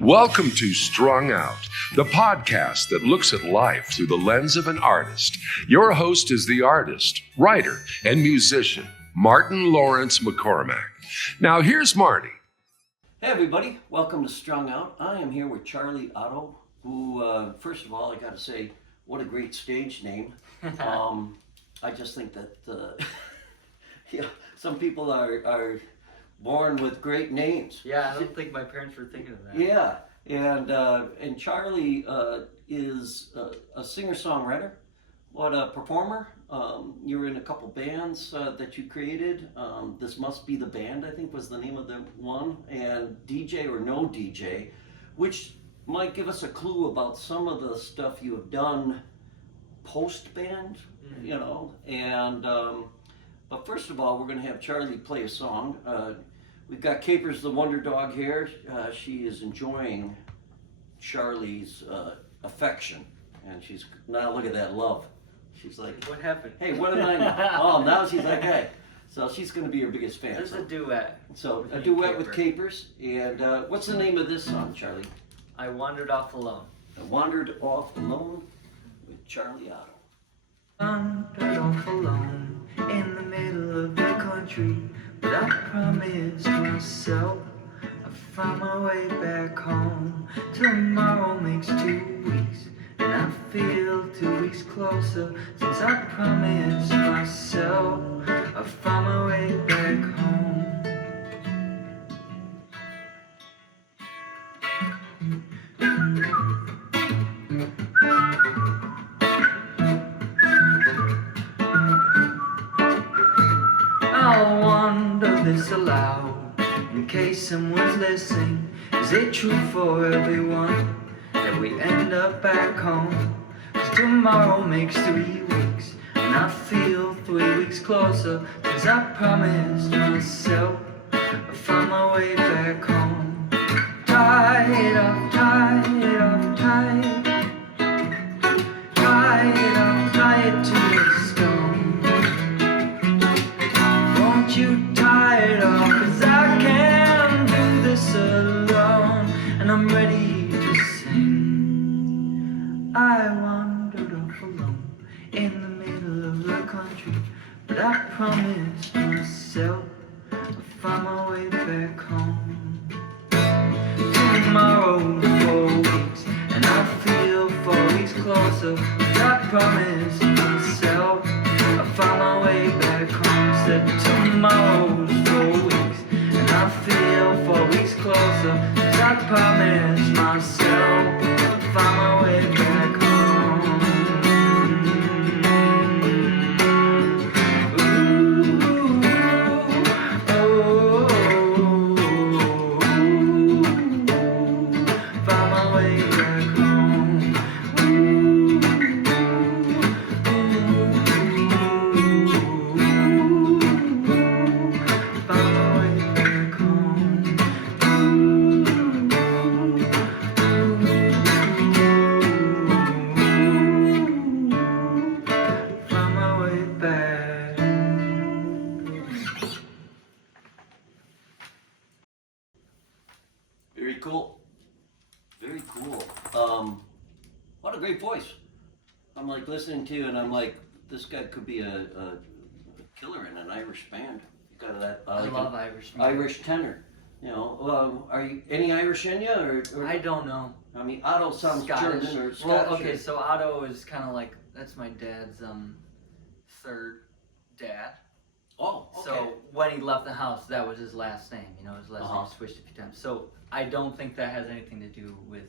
Welcome to Strung Out, the podcast that looks at life through the lens of an artist. Your host is the artist, writer, and musician, Martin Lawrence McCormack. Now here's Marty. Hey everybody, welcome to Strung Out. I am here with Charlie OTTO, who, first of all, I gotta say, what a great stage name. I just think that some people are born with great names. Yeah, I don't think my parents were thinking of that. Yeah, and Charlie is a singer-songwriter. What a performer. You were in a couple bands that you created. This Must Be the Band, I think, was the name of the one. And DJ or No DJ, which might give us a clue about some of the stuff you have done post-band, you know. And but first of all, we're going to have Charlie play a song. We've got Capers the Wonder Dog here. She is enjoying Charlie's affection, and she's now look at that love. She's like, what happened? Hey, what am I? Oh, now she's like, hey. So she's going to be your biggest fan. There's a duet. So a duet with Capers. And what's the name of this song, Charlie? I Wandered Off Alone. I Wandered Off Alone with Charlie OTTO. Wandered off alone in the middle of the country, but I promised myself I'd find my way back home. Tomorrow makes 2 weeks, and I feel 2 weeks closer since I promised myself I'd find my way back home. I'll wonder this aloud in case someone's listening. Is it true for everyone that we end up back home? 'Cause tomorrow makes 3 weeks, and I feel 3 weeks closer since I promised myself I'd find my way back home. Tied up, tied up, tied. Tied up, tied to a stone. You tired of, 'cause I can't do this alone, and I'm ready to sing. I wandered off alone in the middle of the country, but I promised myself I'd find my way back home. Tomorrow 4 weeks, and I feel 4 weeks closer, but I promised myself I'd find my way back home. Said tomorrow's 4 weeks, and I feel 4 weeks closer, 'cause I promised myself I'd find my way back home. Ooh, oh, find my way back home. Very cool. Very cool. What a great voice. I'm like listening to you and I'm like, this guy could be a killer in an Irish band. You got that? I love Irish music. Irish tenor. You know, are you any Irish in you? Or I don't know. I mean, OTTO sounds Scottish. German or Scottish. Well, okay, so OTTO is kind of like, that's my dad's third dad. Oh, okay. So when he left the house, that was his last name. You know, his last name switched a few times. So I don't think that has anything to do with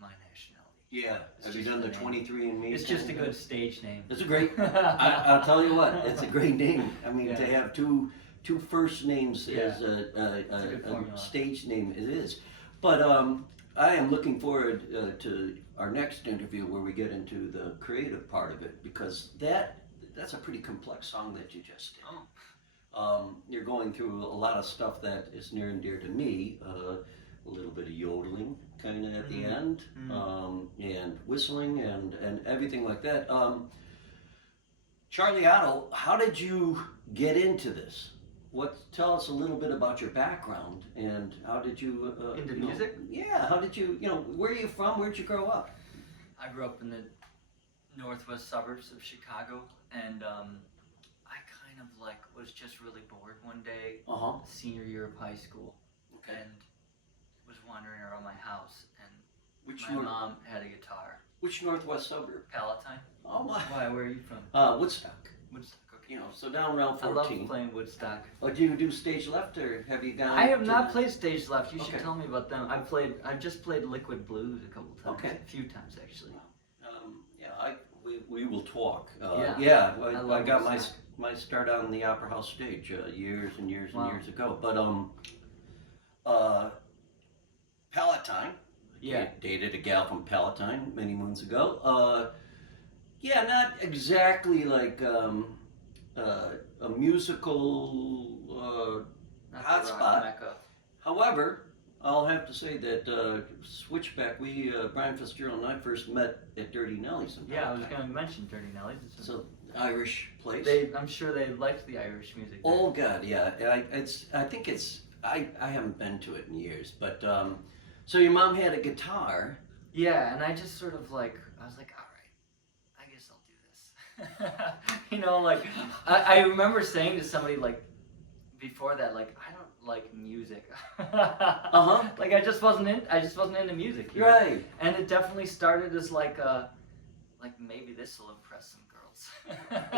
my nationality. Yeah. It's Have you just done the the name. 23andMe? It's just a good stage name. It's a great. I'll tell you what. It's a great name. I mean, Yeah. to have two first names Yeah. as good a formula. stage name, it is. But I am looking forward to our next interview where we get into the creative part of it, because that's a pretty complex song that you just did. You're going through a lot of stuff that is near and dear to me. A little bit of yodeling kind of at the end, and whistling and everything like that. Charlie OTTO, how did you get into this? tell us a little bit about your background and how did you Into you know, music? yeah, how did you where are you from? Where'd you grow up? I grew up in the northwest suburbs of Chicago, and I kind of like was just really bored one day, Uh-huh. senior year of high school, Okay. and was wandering around my house, and Which my mom had a guitar. which northwest suburb? Palatine. Oh my. Why? Where are you from? Woodstock. Woodstock. Okay. So down around I love 14. playing Woodstock. Oh, do you do stage left or have you gone? I have to not the- played stage left. You should Okay. tell me about them. I've just played Liquid Blues a couple times. Okay. A few times actually. We will talk. Yeah. I I love got Woodstock. my start on the Opera House stage years and years and Wow. years ago. But Palatine. Yeah. Dated a gal from Palatine many moons ago. Yeah, not exactly like a musical Not the hotspot. rock mecca. However, I'll have to say that Switchback, Brian Fitzgerald and I first met at Dirty Nelly's in Yeah, I was Palatine. going to mention Dirty Nelly's. So Irish place. I'm sure they liked the Irish music. Oh God, yeah. I think I haven't been to it in years, but so your mom had a guitar. Yeah, and I just sort of like, I was like, all right, I guess I'll do this. Like, I remember saying to somebody, like, before that, like, I don't like music. Uh-huh. Like, I just wasn't into music. you know? Right. And it definitely started as like maybe this will impress some girls.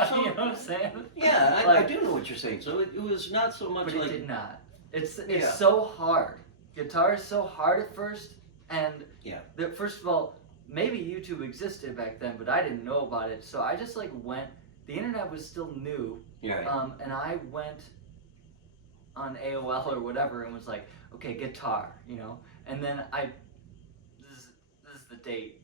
So- You know what I'm saying? Yeah, I Like- do know what you're saying. So it was not so much But it like did not. It's Yeah. so hard. Guitar is so hard at first, and Yeah. first of all, maybe YouTube existed back then, but I didn't know about it. So I just like went. The internet was still new, yeah. and I went on AOL or whatever and was like, okay, guitar, And then this is the date.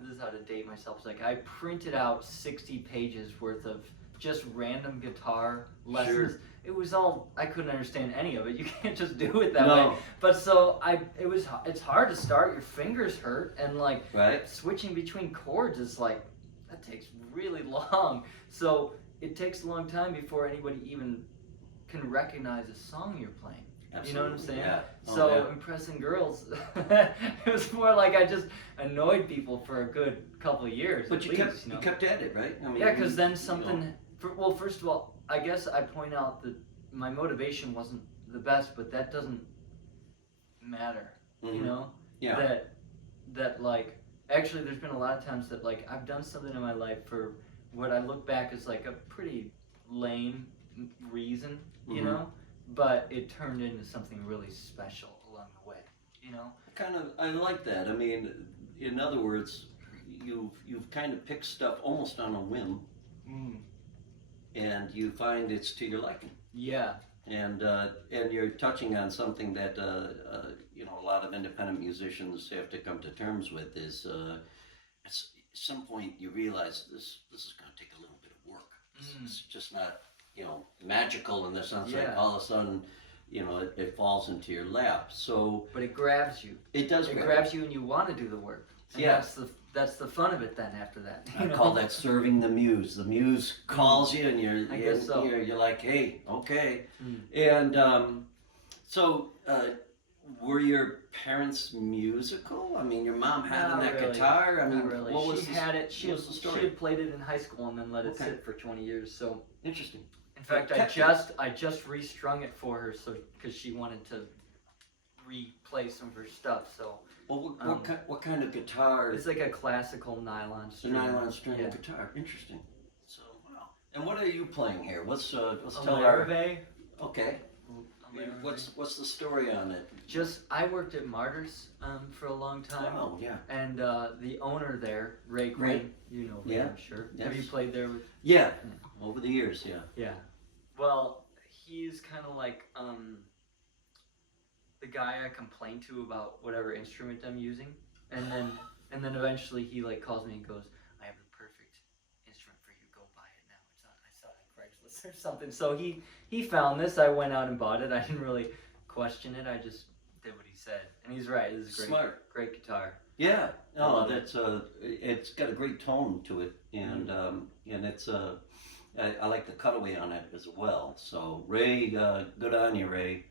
This is how to date myself. It's like I printed out 60 pages worth of just random guitar lessons. Sure. It was all, I couldn't understand any of it. You can't just do it that No. way. But so it's hard to start. Your fingers hurt, and like Right. switching between chords is like, that takes really long. So it takes a long time before anybody even can recognize a song you're playing. Absolutely. You know what I'm saying? Yeah. So yeah. impressing girls, it was more like I just annoyed people for a good couple of years. But at you least, kept you kept at it, right? I mean, Yeah, because then you something. know. Well, first of all, I guess I point out that my motivation wasn't the best, but that doesn't matter. You Mhm. know? Yeah. That like actually, there's been a lot of times that like I've done something in my life for what I look back as like a pretty lame reason, you Mhm. know, but it turned into something really special along the way, you know. I like that. I mean, in other words, you've kind of picked stuff almost on a whim, and you find it's to your liking. Yeah. And you're touching on something that a lot of independent musicians have to come to terms with is at some point you realize this is going to take a little bit of work. It's just not magical in the sense Yeah. like all of a sudden it falls into your lap. So But it grabs you. it does. It grabs you, and you want to do the work. And Yeah. That's the fun of it. Then after that, I call that serving the muse. The muse calls you, and I guess so. you're like, hey, okay. Mm. And so, were your parents musical? I mean, your mom having Not that really. guitar. I mean, Not really. what was She the, had it. She what was the story? had played it in high school and then let it Okay. sit for 20 years. So Interesting. in fact, I kept just restrung it for her, so because she wanted to replay some of her stuff. So Well, what kind of guitar? it's like a classical nylon It's a string. nylon string Yeah. guitar. Interesting. So wow. And what are you playing here? Let's A tell our. Larrivee. Okay. What's the story on it? Just I worked at Martyrs for a long time. Oh yeah. And the owner there, Ray Crane, you know Ray, Yeah. I'm sure. Yes. Have you played there with? Yeah. Over the years, yeah. Yeah. Well, he's kind of like the guy I complain to about whatever instrument I'm using, and then eventually he like calls me and goes, "I have the perfect instrument for you. Go buy it now. I saw it on Craigslist or something." So he found this. I went out and bought it. I didn't really question it. I just did what he said, and he's right. This is great. Smart. Great guitar. Yeah, no, love that's it's got a great tone to it, and it's I like the cutaway on it as well. So Ray, good on you, Ray.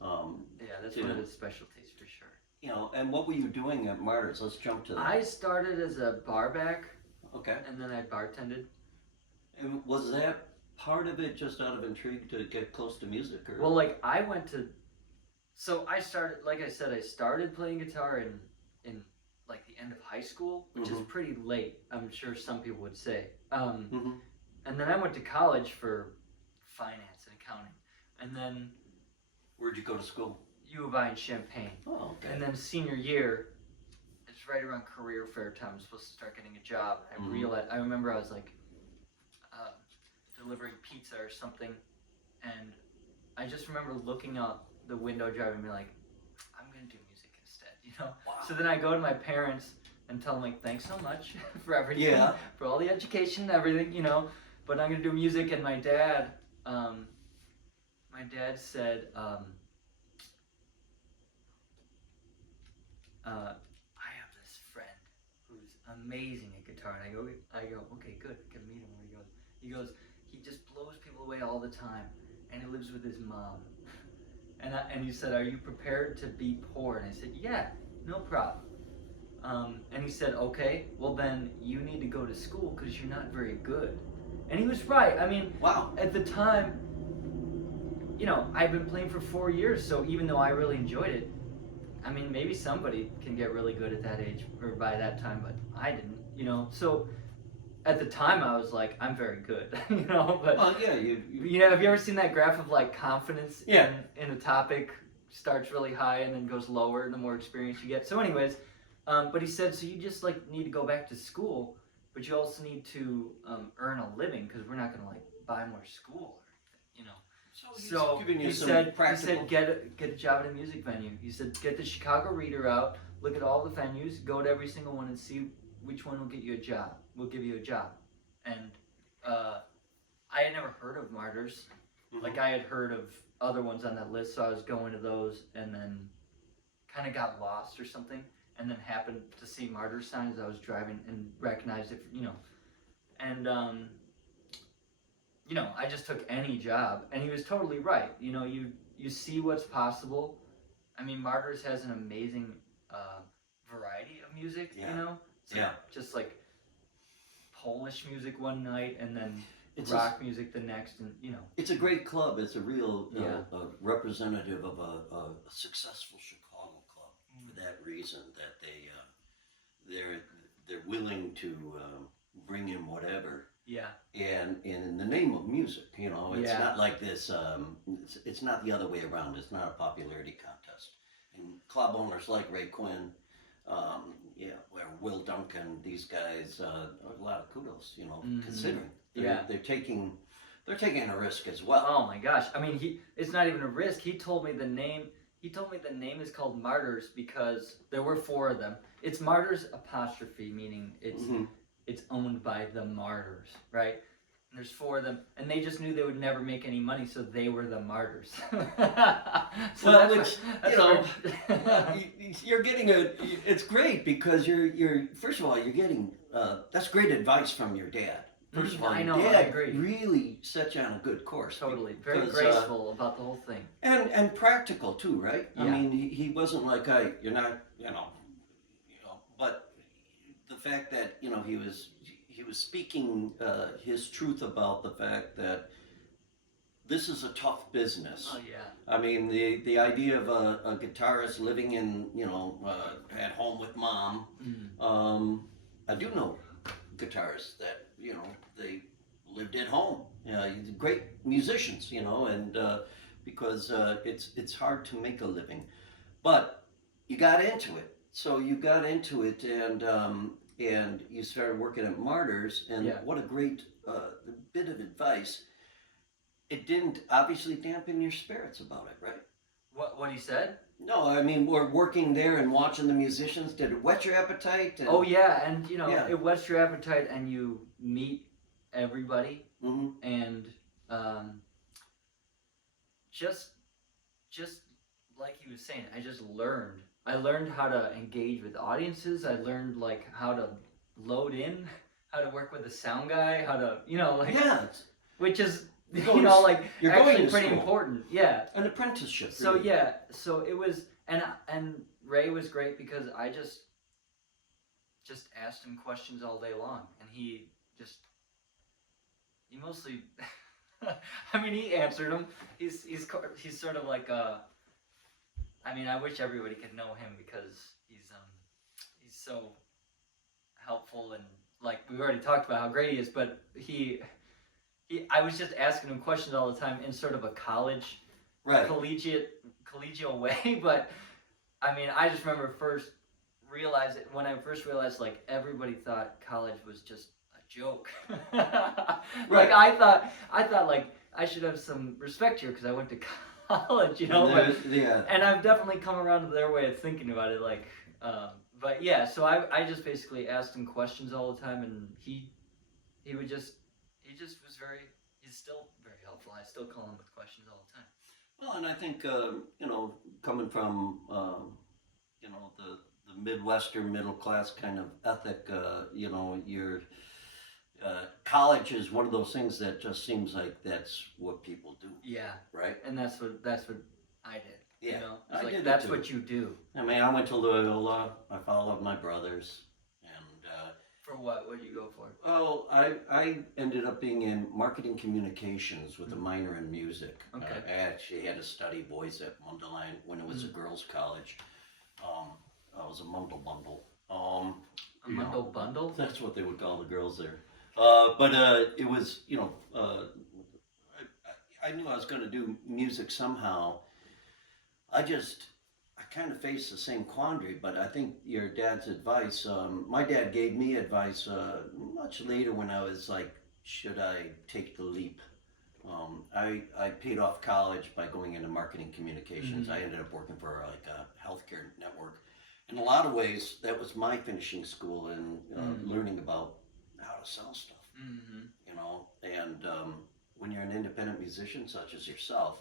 Yeah, that's you one of know, his specialties for sure. You know, and what were you doing at Martyrs? Let's jump to that. I started as a barback, Okay. and then I bartended. And was that part of it just out of intrigue to get close to music, or? Well, like I went to, so I started, like I said, I started playing guitar in like the end of high school, which is pretty late. I'm sure some people would say. And then I went to college for finance and accounting, and then Where'd you go to school? U of I in Champaign. Oh, okay. And then senior year, it's right around career fair time. I'm supposed to start getting a job. I realized. I remember I was like delivering pizza or something, and I just remember looking out the window driving and being like, I'm gonna do music instead, you know. Wow. So then I go to my parents and tell them like, thanks so much for everything, Yeah. for all the education and everything, you know. But I'm gonna do music, and my dad said, I have this friend who's amazing at guitar, and I go, okay, good, I can meet him. Where he goes, he just blows people away all the time, and he lives with his mom. And he said, are you prepared to be poor? And I said, yeah, no problem. And he said, okay, well then you need to go to school because you're not very good. And he was right. I mean, Wow. at the time, you know, I've been playing for 4 years, so even though I really enjoyed it, I mean, maybe somebody can get really good at that age or by that time, but I didn't, you know. So at the time, I was like, I'm very good, you know. But Well, yeah, you know, have you ever seen that graph of like confidence Yeah. in a topic starts really high and then goes lower the more experience you get? So, anyways, but he said, so you just like need to go back to school, but you also need to earn a living because we're not gonna like buy more school or anything, you know. So giving you he some said, practical. get a job at a music venue. He said, get the Chicago Reader out, look at all the venues, go to every single one and see which one will get you a job. We'll give you a job. And I had never heard of Martyrs. Like I had heard of other ones on that list, so I was going to those and then kind of got lost or something, and then happened to see Martyrs sign as I was driving and recognized it, you know. And you know, I just took any job, and he was totally right. You know, you see what's possible. I mean, Martyrs has an amazing variety of music. Yeah. You know, it's Yeah. just like Polish music one night, and then It's rock music the next, and you know. It's a great club. It's a real Yeah. representative of a successful Chicago club for that reason, that they're willing to bring in whatever. Yeah. And in the name of music, you know, it's Yeah. not like this. It's not the other way around. It's not a popularity contest. And club owners like Ray Quinn, where Will Duncan, these guys, a lot of kudos. You know, considering they're taking a risk as well. Oh my gosh! I mean, it's not even a risk. He told me the name. He told me the name is called Martyrs because there were 4 of them. It's Martyrs apostrophe, meaning it's owned by the Martyrs, right? And there's 4 of them, and they just knew they would never make any money, so they were the Martyrs. So Well, that's you're getting it's great because you're first of all, you're getting that's great advice from your dad. First of all, I know, your I dad agree. really set you on a good course. Totally, very because, graceful about the whole thing. and practical too, right? I Yeah. mean, he wasn't like, hey, you're not, but the fact that he was speaking his truth about the fact that this is a tough business. Oh yeah. I mean, the idea of a guitarist living in at home with mom. I do know guitarists that they lived at home. Great musicians, and because it's hard to make a living, but you got into it. So you got into it, and you started working at Martyrs, and Yeah. what a great bit of advice. It didn't obviously dampen your spirits about it, right? What he said? No, I mean, we're working there and watching the musicians. Did it whet your appetite? Oh yeah, and Yeah. it whets your appetite, and you meet everybody, Mhm. and just like he was saying, I learned how to engage with audiences. I learned like how to load in, how to work with a sound guy, how to Yeah. which is You're you going know to- like you're going actually to pretty school. important. Yeah. An apprenticeship. So really. yeah, so it was, and Ray was great because I just asked him questions all day long, and he mostly, I mean, he answered them. He's sort of like I mean, I wish everybody could know him because he's so helpful, and like we already talked about how great he is, but I was just asking him questions all the time in sort of a Right. collegial way, but I mean, I just remember when I first realized like everybody thought college was just a joke. Like I thought like I should have some respect here because I went to college, you know. Yeah. And I've definitely come around to their way of thinking about it, like. But yeah, so I just basically asked him questions all the time, and he just was he's still very helpful. I still call him with questions all the time. Well, and I think you know, coming from you know, the Midwestern middle class kind of ethic, you know, your college is one of those things that just seems like that's what people do, Yeah, right? and that's what I did. Yeah, You know? I It's like, did that's too. what you do. I mean, I went to Loyola. I followed my brothers, and For what? What do you go for? well, I ended up being in marketing communications with a minor in music. Okay. I actually had to study voice at Mundelein when it was a girls' college. I was a Mundel Bundle. A Mundel Bundle? That's what they would call the girls there. But it was, you know, I knew I was going to do music somehow. I kind of faced the same quandary, but I think your dad's advice, my dad gave me advice much later when I was like, should I take the leap? I paid off college by going into marketing communications. I ended up working for like a healthcare network. In a lot of ways, that was my finishing school and learning about how to sell stuff, you know, and when you're an independent musician such as yourself,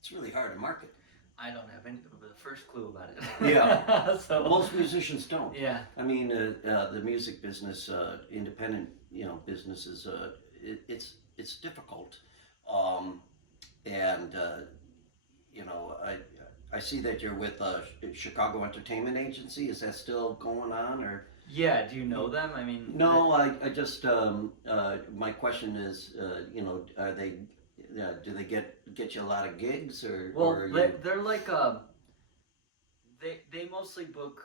it's really hard to market. I don't have any the first clue about it. Yeah. So Most musicians don't. yeah. I mean, the music business, independent, you know, businesses, it's difficult, and you know, I see that you're with Chicago Entertainment Agency. Is that still going on, or? Yeah. Do you know them? I mean. No, I just my question is, you know, are they? Do they get you a lot of gigs, or? Well, or they're like they mostly book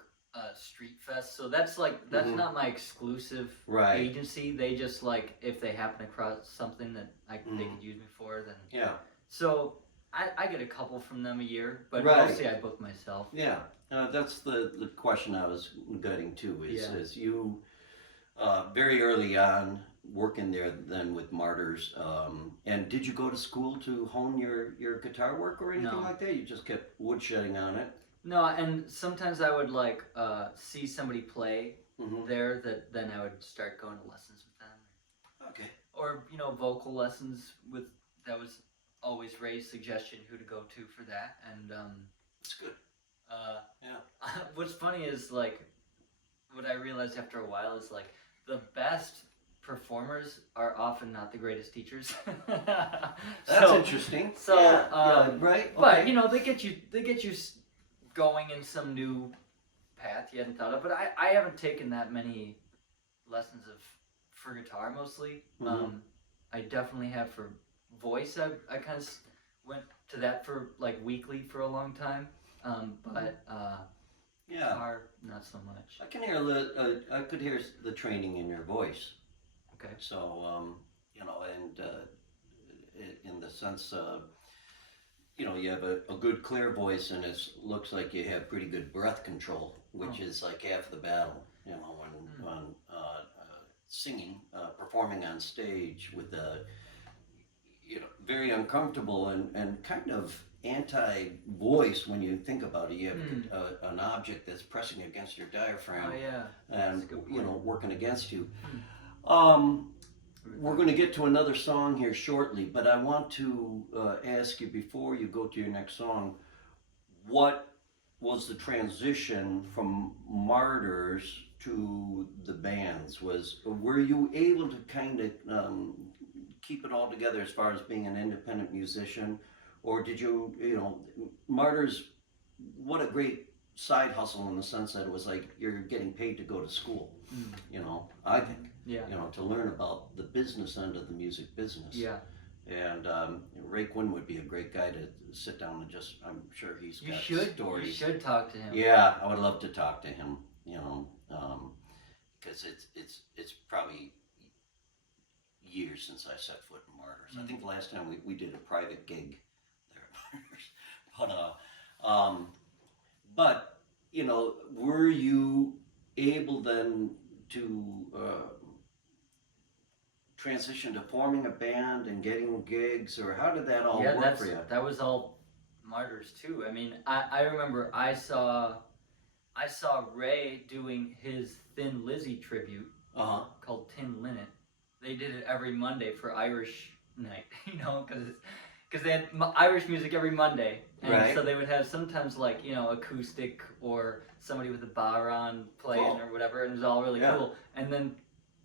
Street Fest, so that's not my exclusive Right. agency. They just like if they happen across something that they could use me for, then Yeah. so I get a couple from them a year, but Right. mostly I book myself. Yeah, that's the question I was getting to is you very early on working there then with Martyrs, and did you go to school to hone your guitar work or anything No. like that? You just kept woodshedding on it? No, and sometimes I would like see somebody play Mm-hmm. there that then I would start going to lessons with them. Okay. Or you know vocal lessons with that was always Ray's suggestion who to go to for that, and That's good. Yeah. what's funny is like what I realized after a while is like the best performers are often not the greatest teachers. That's interesting. So yeah, right. but Okay. you know they get you going in some new path you hadn't thought of, but I haven't taken that many lessons for guitar mostly. I definitely have for voice. I kind of went to that for like weekly for a long time, but Yeah. guitar not so much. I can hear I could hear the training in your voice. Okay. So you know, and in the sense, you know, you have a good clear voice, and it looks like you have pretty good breath control, which is like half the battle. You know, when singing, performing on stage with you know, very uncomfortable and kind of anti-voice when you think about it. You have an object that's pressing against your diaphragm Oh yeah. and, a good you point. know, working against you. We're going to get to another song here shortly, but I want to ask you before you go to your next song, what was the transition from Martyrs to the bands? Were you able to kind of keep it all together as far as being an independent musician, or did you, Martyrs? What a great side hustle in the sense that it was like you're getting paid to go to school. I think. Yeah. To learn about the business end of the music business. Yeah. And Ray Quinn would be a great guy to sit down and just, I'm sure he's got stories. You should talk to him. Yeah, I would love to talk to him, because it's probably years since I set foot in Martyrs. I think the last time we did a private gig there at Martyrs. But, were you able then to transition to forming a band and getting gigs, or how did that all work for you? That was all Martyrs too. I mean, I remember I saw Ray doing his Thin Lizzy tribute called Tin Linnet. They did it every Monday for Irish night, because they had Irish music every Monday, and so they would have sometimes like acoustic or somebody with a bar on playing or whatever, and it was all really cool. And then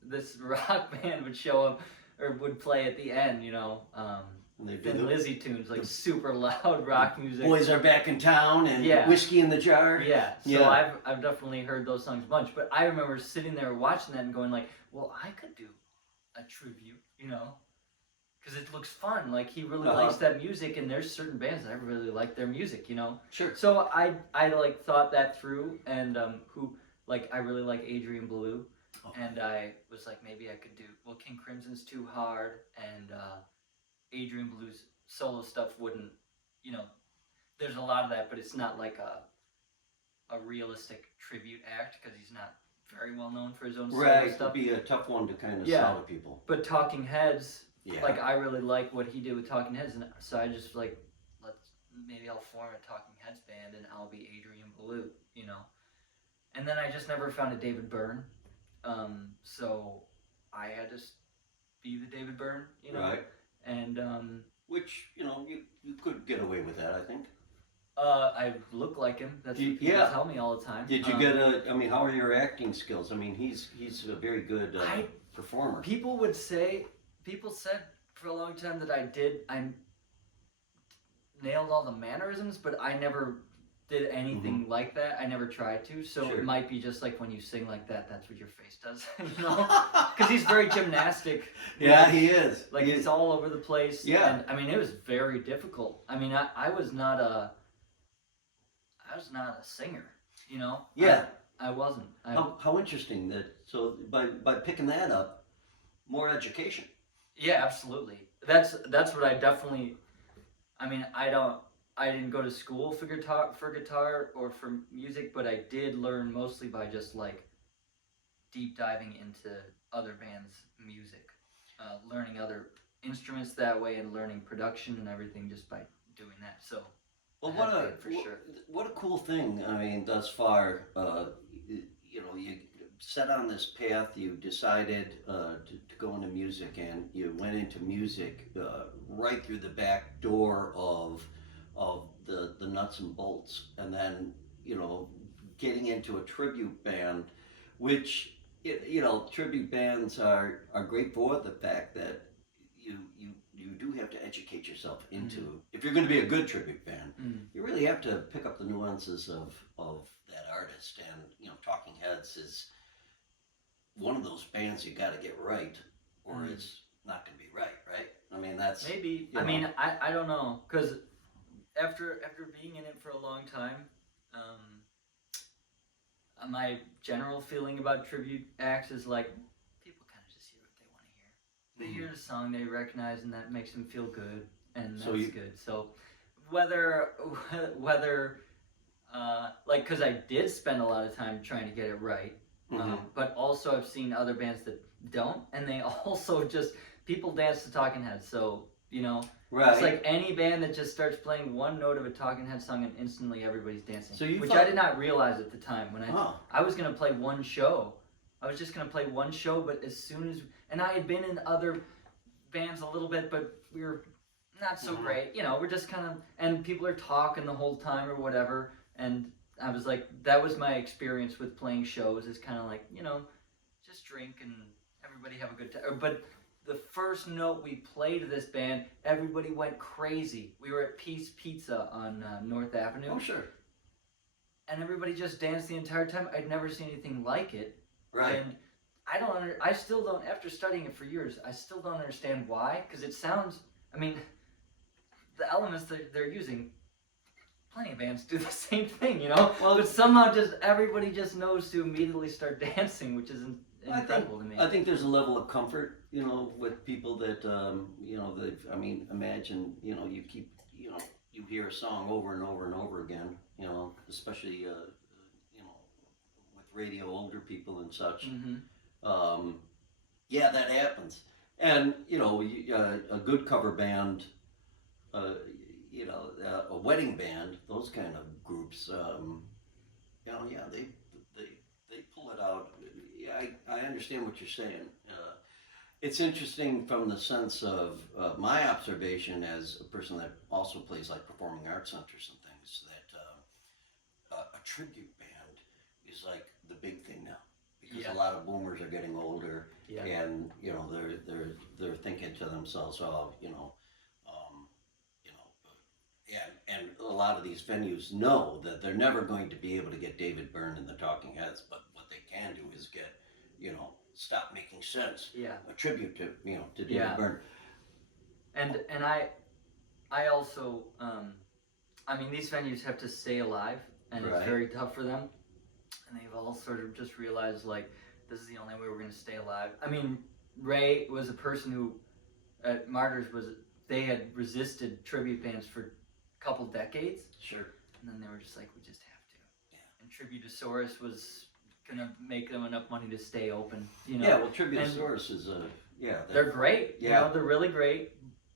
this rock band would show up or would play at the end, Thin Lizzy tunes, like super loud rock music. Boys Are Back in Town and Whiskey in the Jar. Yeah. So I've definitely heard those songs a bunch, but I remember sitting there watching that and going like, well, I could do a tribute, because it looks fun. Like he really likes that music, and there's certain bands that I really like their music, Sure. So I like thought that through, and I really like Adrian Belew. And I was like, maybe I could do, King Crimson's too hard, and Adrian Belew's solo stuff wouldn't, there's a lot of that, but it's not like a realistic tribute act, because he's not very well known for his own solo stuff. It'd be a tough one to kind of sell to people. But Talking Heads, I really like what he did with Talking Heads, and so I just maybe I'll form a Talking Heads band, and I'll be Adrian Belew, And then I just never found a David Byrne. So I had to be the David Byrne, Right. And which you could get away with that, I think. I look like him. That's what people tell me all the time. Did you get how are your acting skills? I mean, he's a very good performer. People said for a long time that I nailed all the mannerisms, but I never did anything like that. I never tried to, so it might be just like when you sing like that, that's what your face does, Because he's very gymnastic. Yeah, he is. Like he's all over the place. Yeah. And I mean, it was very difficult. I mean, I was not a singer, Yeah. I wasn't. How interesting that. So by picking that up, more education. Yeah, absolutely. That's what I definitely. I mean, I didn't go to school for guitar or for music, but I did learn mostly by just like deep diving into other bands' music, learning other instruments that way, and learning production and everything just by doing that. So, well, what a cool thing! I mean, thus far, you set on this path. You decided to go into music, and you went into music right through the back door of the nuts and bolts, and then getting into a tribute band, which tribute bands are great for the fact that you do have to educate yourself into if you're going to be a good tribute band, you really have to pick up the nuances of that artist, and Talking Heads is one of those bands you got to get right, or it's not going to be right. I mean, that's maybe. I mean, I don't know, because after being in it for a long time, my general feeling about tribute acts is like people kind of just hear what they want to hear. They hear the song they recognize, and that makes them feel good, and that's good. So whether because I did spend a lot of time trying to get it right, but also I've seen other bands that don't, and they also just people dance to Talking Heads. So it's like any band that just starts playing one note of a Talking Heads song, and instantly everybody's dancing. Which I did not realize at the time when I was gonna play one show. I was just gonna play one show, but as soon as I had been in other bands a little bit, but we were not so great. We're just kind of, and people are talking the whole time or whatever, and I was like, that was my experience with playing shows. Is kind of like just drink and everybody have a good time. But the first note we played of this band, everybody went crazy. We were at Peace Pizza on North Avenue. Oh, sure. And everybody just danced the entire time. I'd never seen anything like it. Right. And I still don't, after studying it for years, I still don't understand why. Because it sounds, I mean, the elements that they're using, plenty of bands do the same thing, you know? Well, but somehow just everybody just knows to immediately start dancing, which is incredible to me. I think there's a level of comfort, you know, with people that, you know, imagine, you know, you keep, you know, you hear a song over and over and over again, you know, especially, you know, with radio, older people and such. Mm-hmm. Yeah, that happens. And, you know, a good cover band, you know, a wedding band, those kind of groups, you know, yeah, they pull it out. Yeah, I understand what you're saying. It's interesting from the sense of my observation as a person that also plays like performing arts centers and things, that a tribute band is like the big thing now, because Yeah. a lot of boomers are getting older, Yeah. and you know they're thinking to themselves, oh, you know, yeah, and a lot of these venues know that they're never going to be able to get David Byrne and the Talking Heads, but what they can do is get, you know, Stop Making Sense, Yeah. a tribute to, you know, to David Yeah. Byrne. And I also, I mean, these venues have to stay alive, and Right. it's very tough for them. And they've all sort of just realized, like, this is the only way we're going to stay alive. I mean, Ray was a person who, at Martyrs, they had resisted tribute bands for a couple decades. Sure. And then they were just like, we just have to. Yeah. And Tributosaurus was going to make them enough money to stay open, you know? Yeah, well, Tributosaurus is a, yeah. They're great. Yeah. You know, they're really great.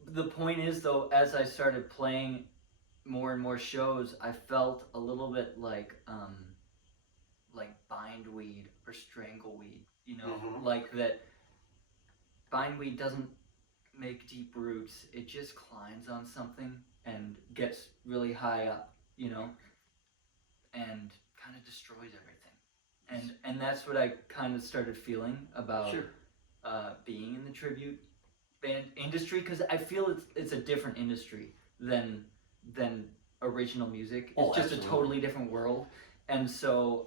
The point is, though, as I started playing more and more shows, I felt a little bit like bindweed or strangleweed, you know? Mhm. Like that bindweed doesn't make deep roots. It just climbs on something and gets really high up, you know? And kind of destroys everything. And that's what I kind of started feeling about Sure. being in the tribute band industry, because I feel it's a different industry than original music. It's Oh, just absolutely. a totally different world. And so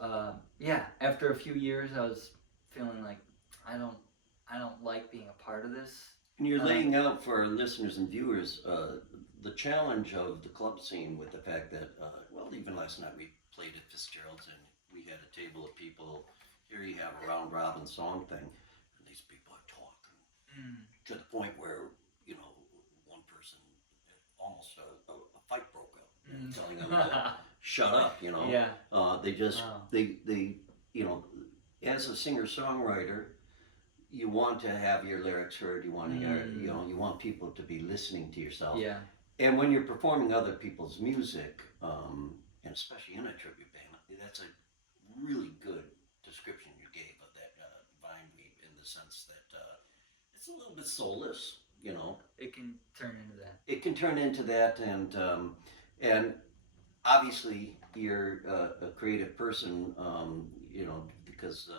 yeah, after a few years, I was feeling like I don't like being a part of this. And you're laying out for our listeners and viewers the challenge of the club scene with the fact that, well, even last night we played at Fitzgerald's and we had a table of people. Here you have a round robin song thing, and these people are talking to the point where, you know, one person, almost a fight broke out, telling them to shut up, you know. Yeah. They just, Wow. they, you know, as a singer-songwriter, you want to have your lyrics heard. You want to hear, you know, you want people to be listening to yourself. Yeah. And when you're performing other people's music, and especially in a tribute band, that's a really good description you gave of that bindweed, in the sense that it's a little bit soulless, you know. It can turn into that. It can turn into that, and obviously you're a creative person, you know, because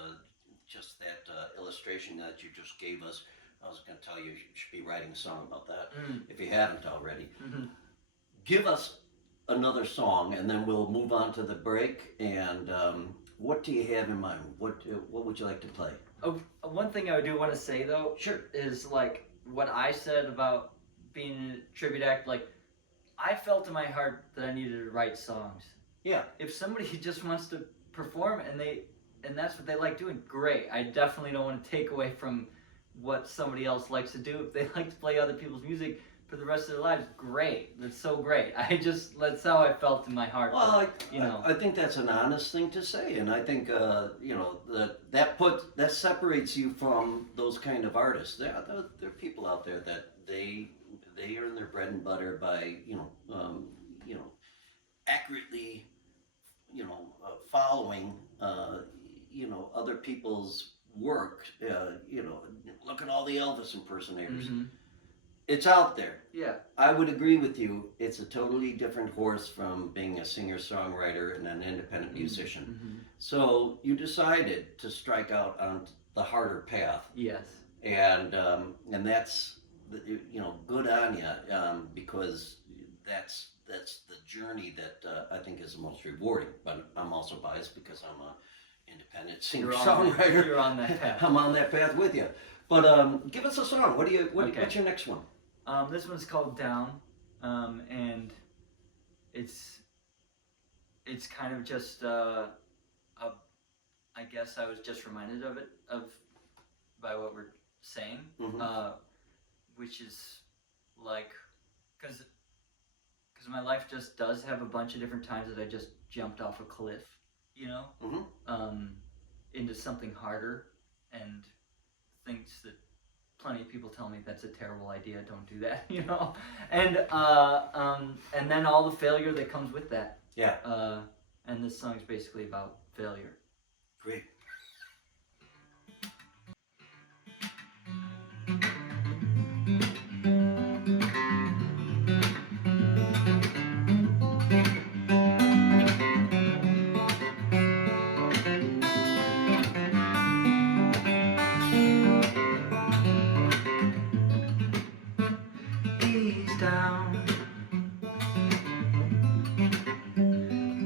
just that illustration that you just gave us, I was going to tell you should be writing a song about that if you haven't already. Mm-hmm. Give us another song, and then we'll move on to the break. And what do you have in mind? What would you like to play? Oh, one thing I do want to say, though, Sure. is like what I said about being in a tribute act. Like, I felt in my heart that I needed to write songs. Yeah. If somebody just wants to perform and that's what they like doing, great. I definitely don't want to take away from what somebody else likes to do. If they like to play other people's music for the rest of their lives, great. That's so great. That's how I felt in my heart. Well, you know. I think that's an honest thing to say, and I think you know, that separates you from those kind of artists. There are people out there that they earn their bread and butter by you know, accurately, you know, following you know, other people's work. You know, look at all the Elvis impersonators. Mhm. It's out there. Yeah. I would agree with you. It's a totally different horse from being a singer-songwriter and an independent musician. Mhm. So you decided to strike out on the harder path, Yes. and that's good on you, because that's the journey that I think is the most rewarding. But I'm also biased because I'm a independent singer-songwriter. You're on that path. I'm on that path with you. But give us a song. Okay. What's your next one? This one's called Down, and it's kind of just I guess I was just reminded of it by what we're saying, which is like, because my life just does have a bunch of different times that I just jumped off a cliff, into something harder, and things that plenty of people tell me that's a terrible idea, don't do that, and then all the failure that comes with that. Yeah. And this song is basically about failure. Great. He's down.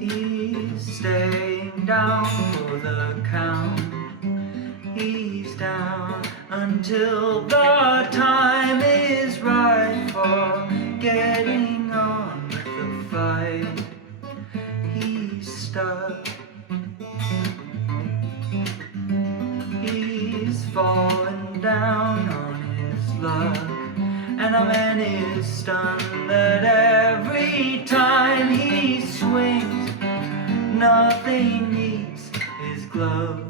He's staying down for the count. He's down until the time is right for getting on with the fight. He's stuck. He's fallen down on his luck. And a man is stunned that every time he swings, nothing needs his glove.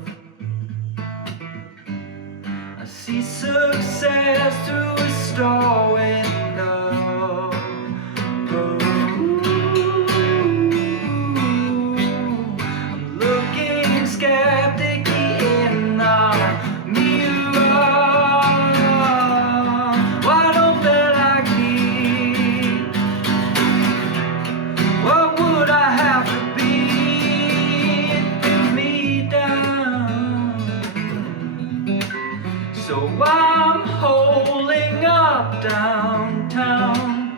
I see success through a store window. I'm looking skeptically in the mirror. Why don't they like me? What would I have to be to pin me down? So I'm holding up downtown,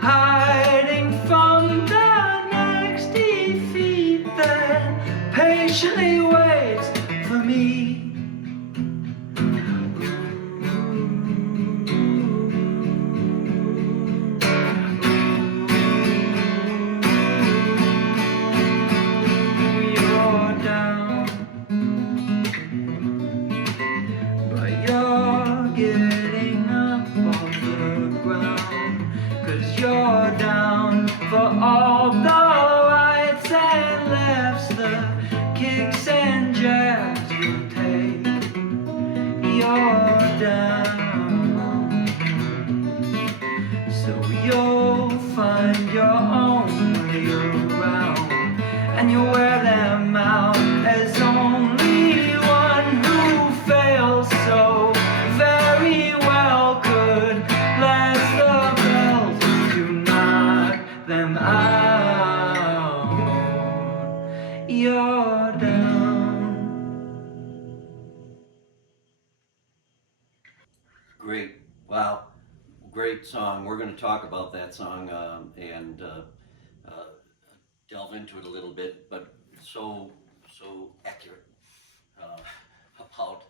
hiding from the next defeat that patiently waits for me. You're down, but you're getting up off the ground, 'cause you're down for all the rights and lefts, the kicks and jabs you take. You're down, so you'll find your own way around, and you wear them out as only one who fails so very well could blast the bells to knock them out. You're down. Great. Wow. Great song. We're going to talk about that song and delve into it a little bit, but so accurate about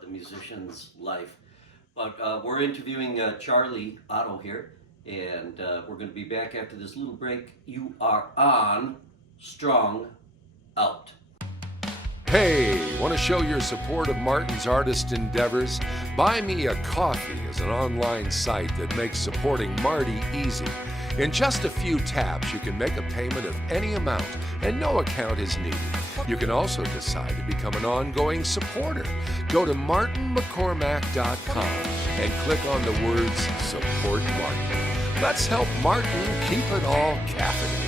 the musician's life. But we're interviewing Charlie OTTO here, and we're going to be back after this little break. You are on Strung Out. Hey, want to show your support of Martin's artist endeavors? Buy Me a Coffee is an online site that makes supporting Marty easy. In just a few taps, you can make a payment of any amount, and no account is needed. You can also decide to become an ongoing supporter. Go to martinmccormack.com and click on the words Support Martin. Let's help Martin keep it all caffeinated.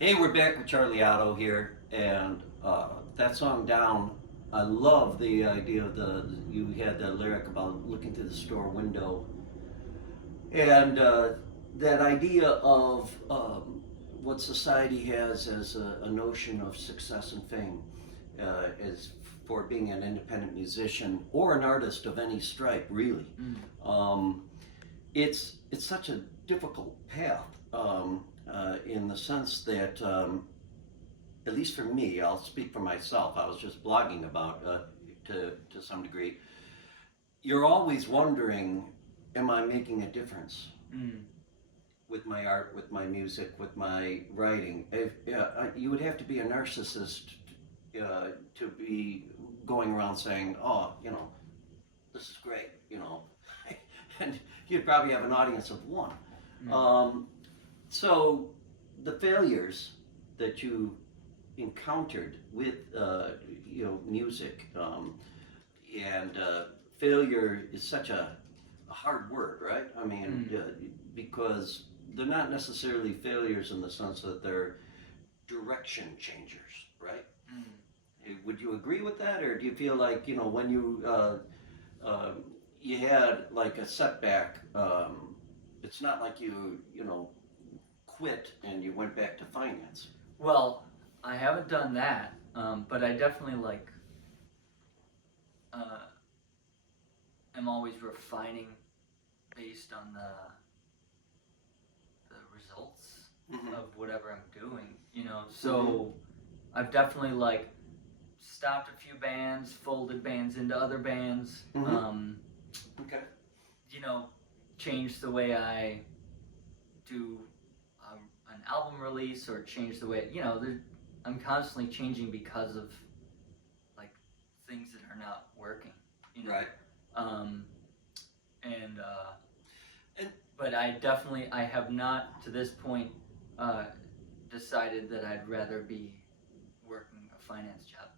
Hey, we're back with Charlie OTTO here, and that song Down, I love the idea of you had the lyric about looking through the store window, and that idea of what society has as a notion of success and fame is for being an independent musician or an artist of any stripe, really. It's such a difficult path in the sense that, at least for me, I'll speak for myself. I was just blogging about to some degree. You're always wondering, am I making a difference? With my art, with my music, with my writing. You would have to be a narcissist to be going around saying, oh, this is great, and you'd probably have an audience of one. So the failures that you encountered with, music, and failure is such a hard word, right? I mean, because they're not necessarily failures in the sense that they're direction changers, right? Would you agree with that, or do you feel like when you had like a setback, it's not like you quit and you went back to finance? Well, I haven't done that, but I definitely am always refining based on the results of whatever I'm doing, So I've definitely stopped a few bands, folded bands into other bands. Okay. Changed the way I do an album release, or change the way I'm constantly changing because of things that are not working. Right. But I have not to this point decided that I'd rather be working a finance job.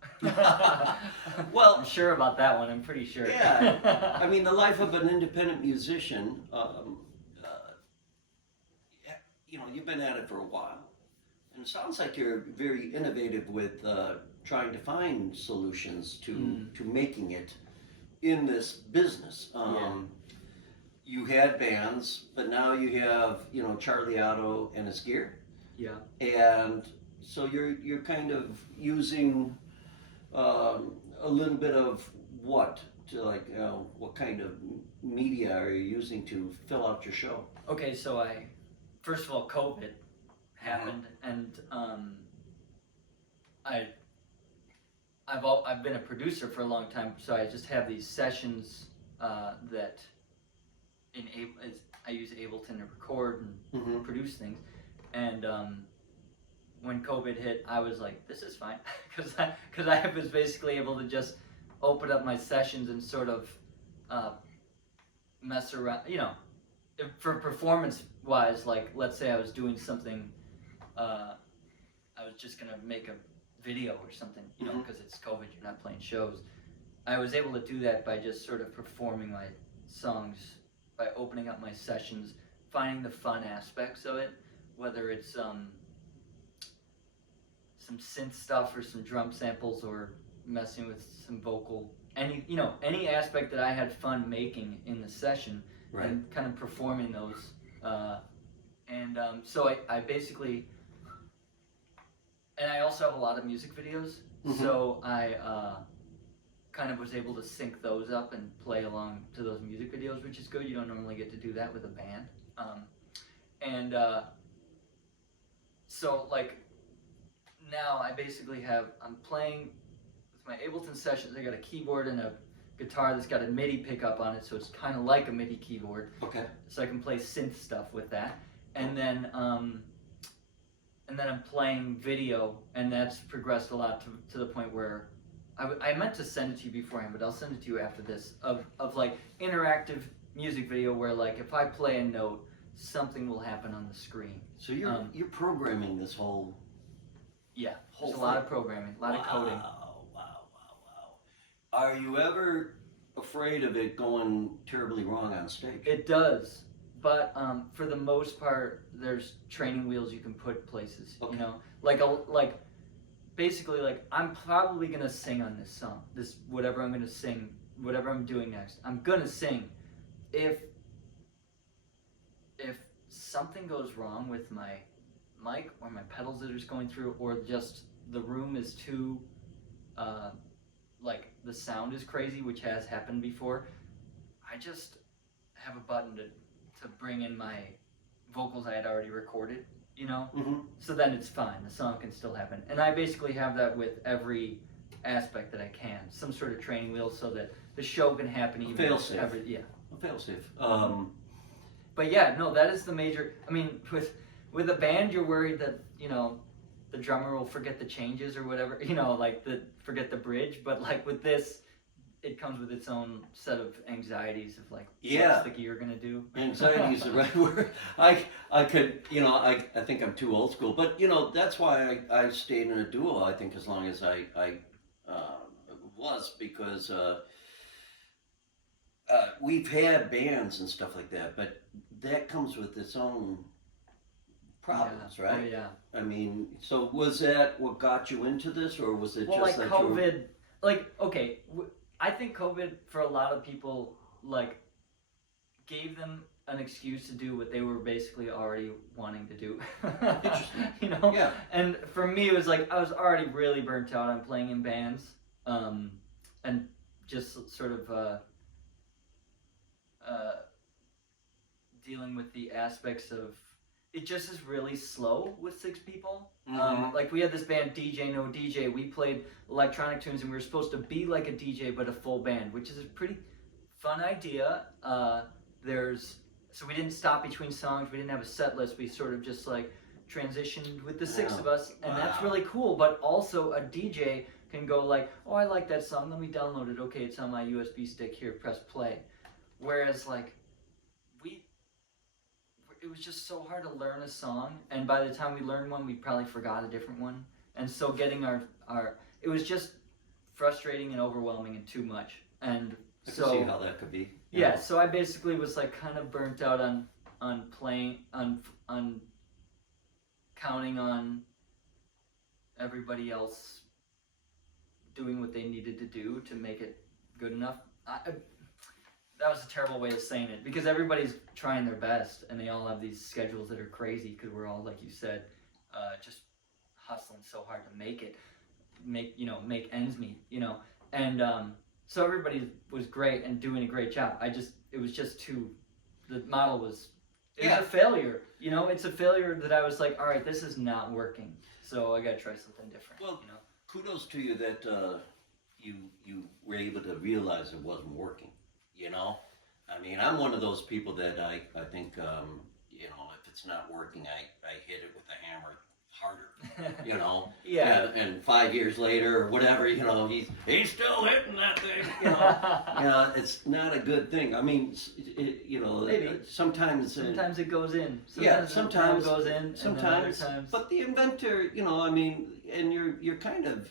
Well, I'm sure about that one. I'm pretty sure. Yeah. I mean, the life of an independent musician, you've been at it for a while. And it sounds like you're very innovative with trying to find solutions to making it in this business. You had bands, but now you have, Charlie OTTO and his gear. Yeah. And so you're kind of using a little bit of what kind of media are you using to fill out your show? Okay, so first of all, COVID happened, and I've been a producer for a long time, so I just have these sessions that I use Ableton to record and produce things, and when COVID hit, I was like, this is fine, because I was basically able to just open up my sessions and sort of mess around, for performance wise, let's say I was doing something, I was just gonna make a video or something, because it's COVID, you're not playing shows. I was able to do that by just sort of performing my songs, by opening up my sessions, finding the fun aspects of it, whether it's some synth stuff or some drum samples, or messing with some vocal, any aspect that I had fun making in the session, Right. and kind of performing those. So I basically, and I also have a lot of music videos, so I kind of was able to sync those up and play along to those music videos, which is good. You don't normally get to do that with a band. So now I basically I'm playing with my Ableton sessions. I got a keyboard and a guitar that's got a MIDI pickup on it, so it's kind of like a MIDI keyboard. Okay. So I can play synth stuff with that, and then I'm playing video, and that's progressed a lot to the point where I meant to send it to you beforehand, but I'll send it to you after this, of interactive music video where if I play a note, something will happen on the screen. So you're programming this whole. Yeah, Whole there's a lot thing. of programming, a lot of coding. Wow. Are you ever afraid of it going terribly wrong on stage? It does, but for the most part, there's training wheels you can put places. Okay. Basically, I'm probably gonna sing on this song. Whatever I'm gonna sing, whatever I'm doing next, I'm gonna sing. If something goes wrong with my mic or my pedals that are just going through, or just the room is too, like the sound is crazy, which has happened before, I just have a button to bring in my vocals I had already recorded, you know? Mm-hmm. So then it's fine. The song can still happen. And I basically have that with every aspect that I can. Some sort of training wheel so that the show can happen even Fail-safe. yeah. A fail-safe. But yeah, no, that is the major. I mean, with a band, you're worried that, you know, the drummer will forget the changes or whatever, you know, like forget the bridge. But like with this, it comes with its own set of anxieties of like, Yeah. what's the gear gonna do? Anxiety is the right word. I could, you know, I think I'm too old school, but you know, that's why I stayed in a duo. I think as long as I was, because we've had bands and stuff like that, but that comes with its own problems, Yeah. right? Oh yeah. I mean, so was that what got you into this, or was it Well, just like that you were... COVID, like, okay, I think COVID for a lot of people, like, gave them an excuse to do what they were basically already wanting to do. Interesting. You know? Yeah. And for me, it was like, I was already really burnt out on playing in bands, and just sort of, dealing with the aspects of, it just is really slow with 6 people. Mhm. Like we had this band DJ No DJ. We played electronic tunes and we were supposed to be like a DJ but a full band, which is a pretty fun idea. So we didn't stop between songs. We didn't have a set list. We sort of just like transitioned with the 6 of us, and that's Wow. really cool. But also a DJ can go like, oh, I like that song. Let me download it. Okay, it's on my USB stick here. Press play. Whereas like it was just so hard to learn a song, and by the time we learned one, we probably forgot a different one. And so getting our it was just frustrating and overwhelming and too much. And I can so see how that could be. yeah, so I basically was like kind of burnt out on playing on counting on everybody else doing what they needed to do to make it good enough. That was a terrible way of saying it, because everybody's trying their best and they all have these schedules that are crazy because we're all, like you said, just hustling so hard to make ends meet, you know. And so everybody was great and doing a great job. It was just the model was, it was a failure, you know. It's a failure that I was like, all right, this is not working, so I gotta try something different. Well, you know. kudos to you that you were able to realize it wasn't working. You know, I mean, I'm one of those people that I think, you know, if it's not working, I hit it with a hammer harder, you know. Yeah. And 5 years later or whatever, you know, he's still hitting that thing, you know. You know, it's not a good thing. I mean, you know, Maybe. sometimes Sometimes it goes in. Sometimes it goes in. Sometimes, and then other times. but the inventor, you know, I mean, and you're kind of,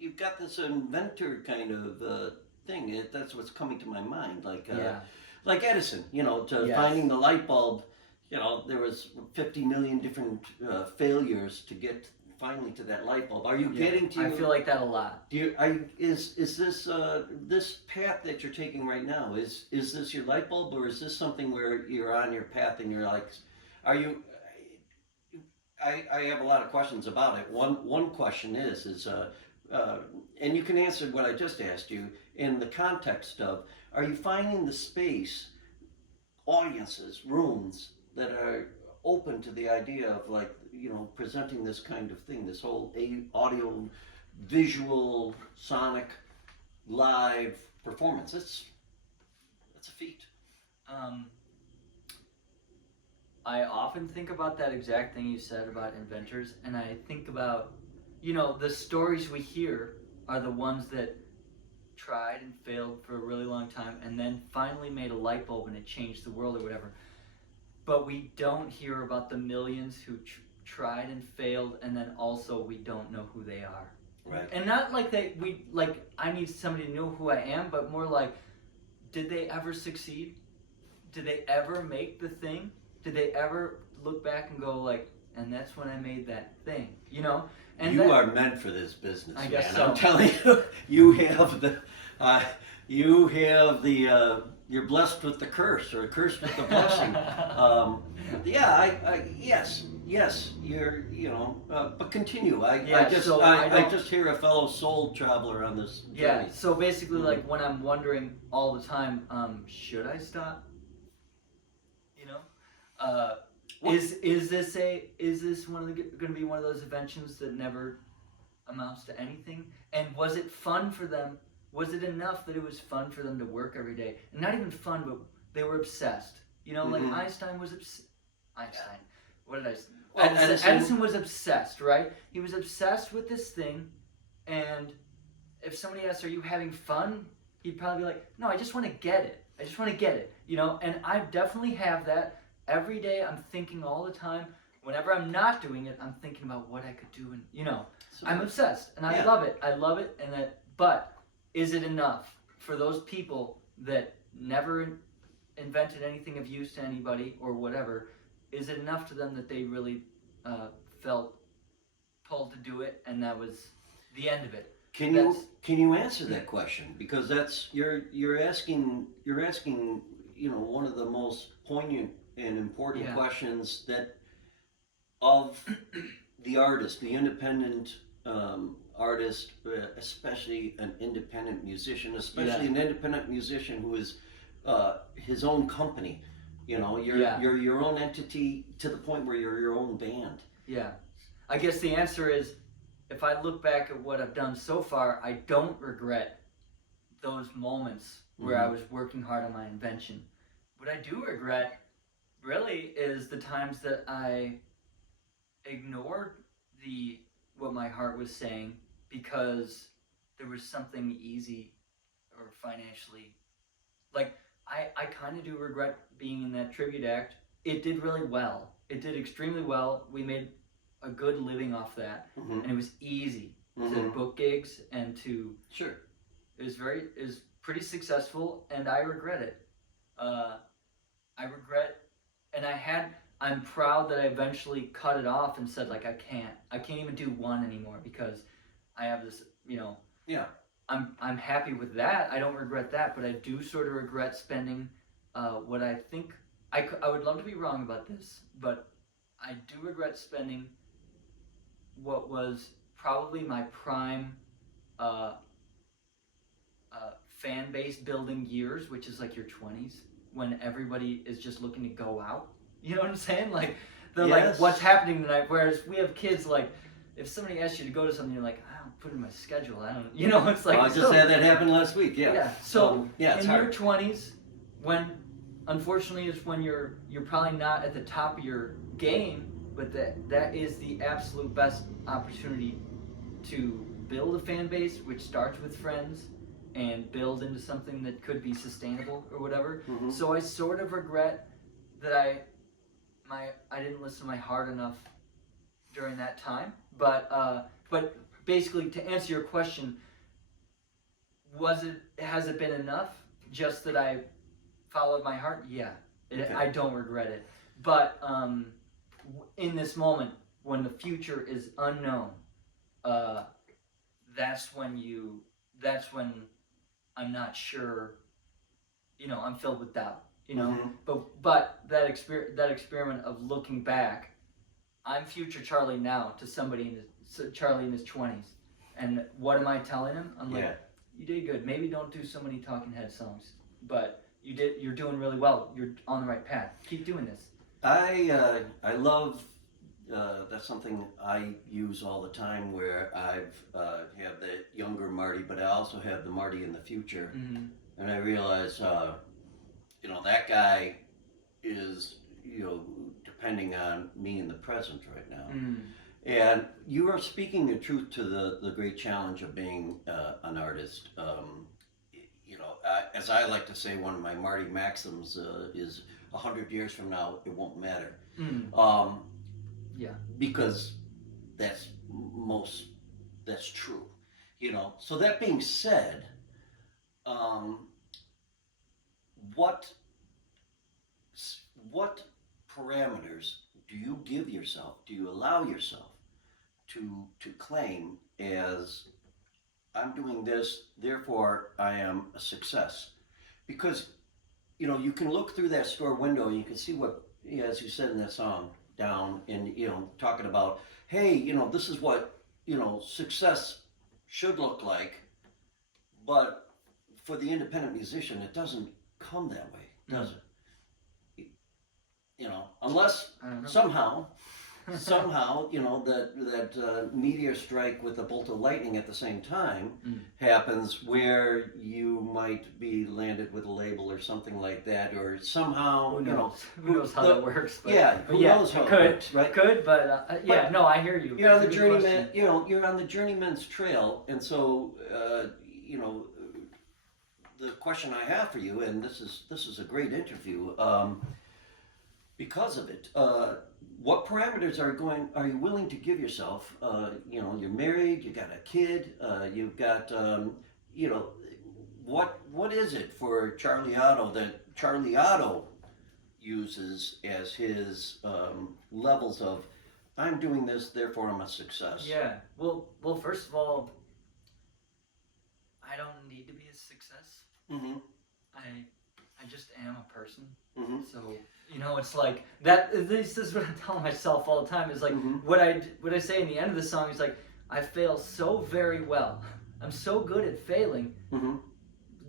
you've got this inventor kind of thing. That's what's coming to my mind, like Edison, you know, to Yes. finding the light bulb. You know, there was 50 million different failures to get finally to that light bulb. Are you getting to? I feel like that a lot. Do you? Is this this path that you're taking right now? Is this your light bulb, or is this something where you're on your path and you're like, are you? I have a lot of questions about it. One question is and you can answer what I just asked you in the context of, are you finding the space, audiences, rooms that are open to the idea of, like, you know, presenting this kind of thing, this whole audio, visual, sonic, live performance? That's a feat. I often think about that exact thing you said about inventors, and I think about, you know, the stories we hear are the ones that tried and failed for a really long time and then finally made a light bulb and it changed the world or whatever. But we don't hear about the millions who tried and failed, and then also we don't know who they are. Right. And not like I need somebody to know who I am, but more like, did they ever succeed? Did they ever make the thing? Did they ever look back and go like, and that's when I made that thing, you know? And you are meant for this business, I guess man. so. I'm telling you, you have the, you're blessed with the curse, or cursed with the blessing. Yes, Yes, but continue. Yeah, so I I don't- just hear a fellow soul traveler on this Yeah. journey. So basically, like when I'm wondering all the time, should I stop? You know, uh, What- is this one of the going to be one of those inventions that never amounts to anything? And was it fun for them? Was it enough that it was fun for them to work every day? And not even fun, but they were obsessed. You know, like Mhm. Einstein was Einstein. What did I say? Well, Edison was obsessed, right? He was obsessed with this thing, and if somebody asks, "Are you having fun?" He'd probably be like, "No, I just want to get it. I just want to get it." You know, and I definitely have that every day. I'm thinking all the time. Whenever I'm not doing it, I'm thinking about what I could do, and So- I'm obsessed, and I Yeah. love it. I love it, and that. But is it enough for those people that never invented anything of use to anybody or whatever? Is it enough to them that they really felt pulled to do it, and that was the end of it? Can you answer that question? Because that's you're asking one of the most poignant and important Yeah. questions that of the artist, the independent artist, especially an independent musician, especially an independent musician who is his own company. You're your own entity to the point where you're your own band. Yeah. I guess the answer is, if I look back at what I've done so far, I don't regret those moments where I was working hard on my invention. What I do regret, really, is the times that I ignored what my heart was saying because there was something easy or financially. Like, I kind of do regret being in that tribute act. It did really well. It did extremely well. We made a good living off that, Mhm. and it was easy to Mhm. book gigs and to. Sure. It was pretty successful, and I regret it. I regret, and I'm proud that I eventually cut it off and said, like, I can't even do one anymore because I have this, Yeah. I'm happy with that. I don't regret that, but I do sort of regret spending what I think I would love to be wrong about this, but I do regret spending what was probably my prime fan base building years, which is like your 20s, when everybody is just looking to go out. You know what I'm saying? Like they're like, Yes. what's happening tonight? Whereas we have kids, like, if somebody asks you to go to something, you're like, I don't put it in my schedule. I don't, it's like. Well, I just had that happen last week. Yeah. Yeah. So yeah, it's in hard. your 20s, when unfortunately is when you're probably not at the top of your game, but that is the absolute best opportunity to build a fan base, which starts with friends and build into something that could be sustainable or whatever. Mhm. So I sort of regret that I didn't listen to my heart enough during that time. But basically, to answer your question, has it been enough? Just that I followed my heart? Yeah. Okay. I don't regret it. But in this moment, when the future is unknown, that's when I'm not sure. I'm filled with doubt. Mhm. But that experiment of looking back, I'm future Charlie now to Charlie in his 20s, and what am I telling him? I'm like, Yeah. you did good. Maybe don't do so many Talking Head songs, but you're doing really well. You're on the right path. Keep doing this. I love that's something I use all the time where I've have the younger Marty, but I also have the Marty in the future, Mm-hmm. and I realize that guy is depending on me in the present right now. Mm. And you are speaking the truth to the great challenge of being an artist. As I like to say, one of my Marty maxims is 100 years from now, it won't matter. Mm. Yeah. Because that's true. So that being said, what parameters do you give yourself? Do you allow yourself to claim as I'm doing this, therefore I am a success? Because you can look through that store window and you can see what, as you said in that song, down and talking about, hey, this is what success should look like, but for the independent musician, it doesn't come that way, does it? Unless I don't know. somehow, that meteor strike with a bolt of lightning at the same time happens, where you might be landed with a label or something like that, or somehow, Who knows how that works? But, yeah, but who yeah, knows how it it could, works, right? Could, but yeah, no, I hear you. You're on the It's a good journeyman, question. you're on the journeyman's trail, and so, the question I have for you, and this is a great interview, because of it. What parameters are you willing to give yourself? You're married, you got a kid, you've got, what is it for Charlie Otto that Charlie Otto uses as his levels of, I'm doing this, therefore I'm a success? Yeah. Well, first of all, I don't need to be a success. Mm-hmm. I just am a person. Mm-hmm. So it's like that. This is what I'm telling myself all the time. Is like what I say in the end of the song is like, I fail so very well. I'm so good at failing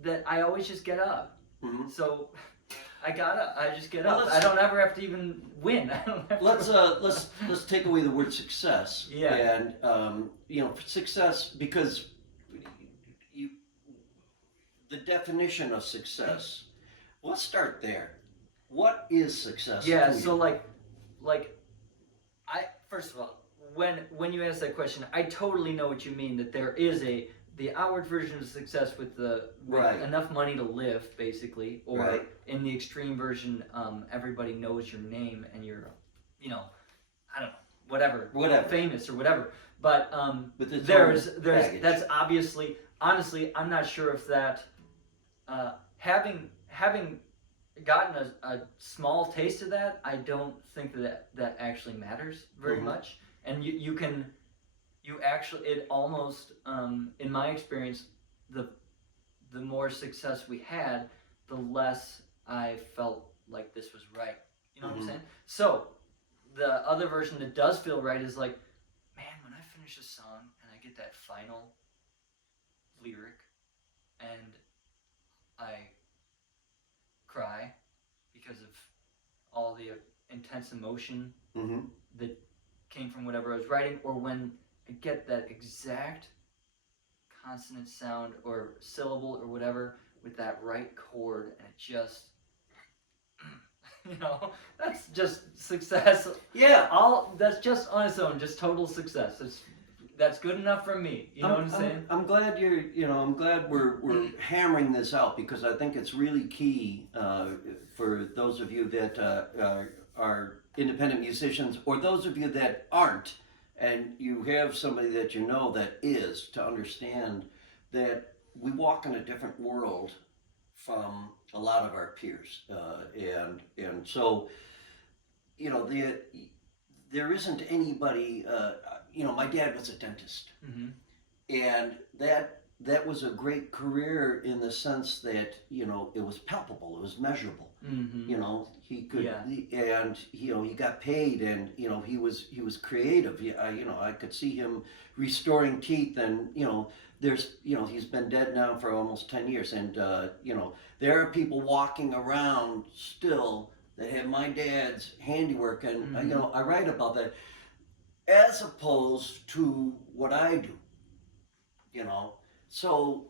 that I always just get up. So I just get Well, up. I don't ever have to even win. I don't have Let's take away the word success. Yeah. And success, because the definition of success. Let's start there. What is success? Yeah. to So you? I first of all, when you ask that question, I totally know what you mean. That there is the outward version of success with Right. enough money to live, basically, or Right. in the extreme version, everybody knows your name and you're, I don't know, whatever, famous or whatever. But With its there's own baggage. that's obviously, honestly, I'm not sure if that having gotten a small taste of that, I don't think that actually matters very much. And you actually, it almost, in my experience, the more success we had, the less I felt like this was right. You know what I'm saying? So the other version that does feel right is like, man, when I finish a song and I get that final lyric and I cry because of all the intense emotion that came from whatever I was writing, or when I get that exact consonant sound or syllable or whatever with that right chord, and it just, that's just success. Yeah. That's just on its own, just total success. That's good enough for me. You know what I'm saying? I'm glad I'm glad we're hammering this out, because I think it's really key for those of you that are independent musicians, or those of you that aren't, and you have somebody that that is, to understand that we walk in a different world from a lot of our peers, and so there isn't anybody. My dad was a dentist, and that was a great career in the sense that it was palpable, it was measurable. He could, he got paid, and he was creative. I could see him restoring teeth, and he's been dead now for almost 10 years, and there are people walking around still that have my dad's handiwork, and I write about that, as opposed to what I do. So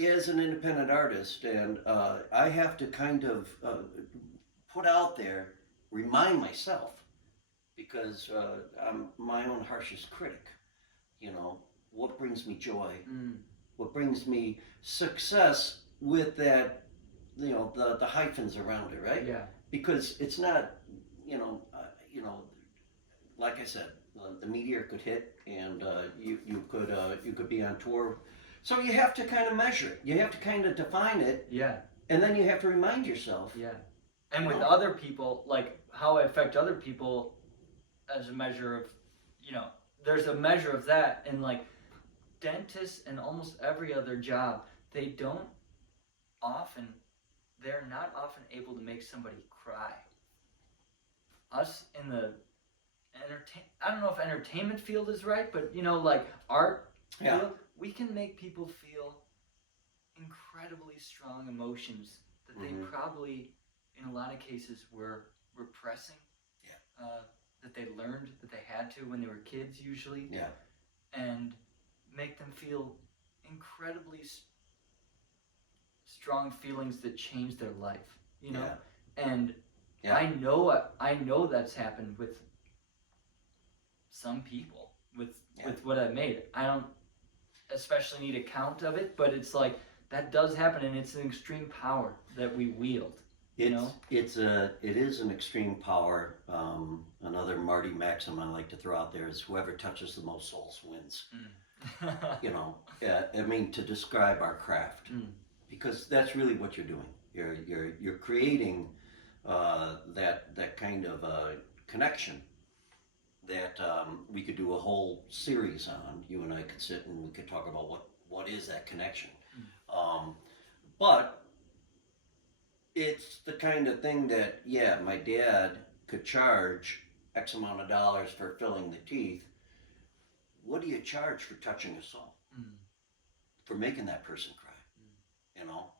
as an independent artist, and I have to kind of put out there, remind myself, because I'm my own harshest critic. What brings me joy? What brings me success, with that, the hyphens around it, right? Yeah. Because it's not, like I said, the meteor could hit, and you could be on tour. So you have to kind of measure it. You have to kind of define it, Yeah. and then you have to remind yourself. Yeah. And with other people, like how I affect other people as a measure of, there's a measure of that. And like dentists and almost every other job, they're not often able to make somebody cry. us in the I don't know if entertainment field is right, but you know, like art Yeah. field, we can make people feel incredibly strong emotions that they probably, in a lot of cases, were repressing. Yeah. That they learned that they had to when they were kids, usually. Yeah. And make them feel incredibly strong feelings that change their life. You know, and Yeah. I know that's happened with some people with what I made. I don't especially need a count of it, but it's like that does happen, and it's an extreme power that we wield. You know? It is an extreme power. Another Marty maxim I like to throw out there is whoever touches the most souls wins. You know, I mean, to describe our craft, because that's really what you're doing. You're creating that kind of connection that we could do a whole series on. You and I could sit and we could talk about what is that connection. But it's the kind of thing that, yeah, my dad could charge X amount of dollars for filling the teeth. What do you charge for touching a soul? For making that person cry? You know?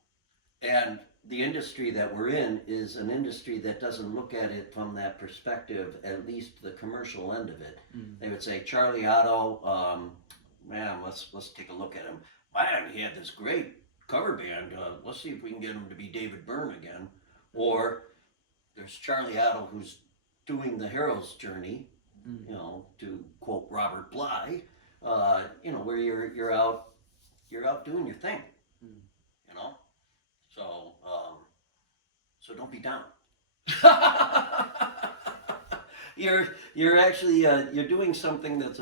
And the industry that we're in is an industry that doesn't look at it from that perspective, at least the commercial end of it. They would say, Charlie OTTO, man, let's take a look at him. Man, he had this great cover band. Let's see if we can get him to be David Byrne again. Or there's Charlie OTTO who's doing the hero's journey, you know, to quote Robert Bly, you know, where you're out doing your thing, you know. So don't be down. You're actually you're doing something that's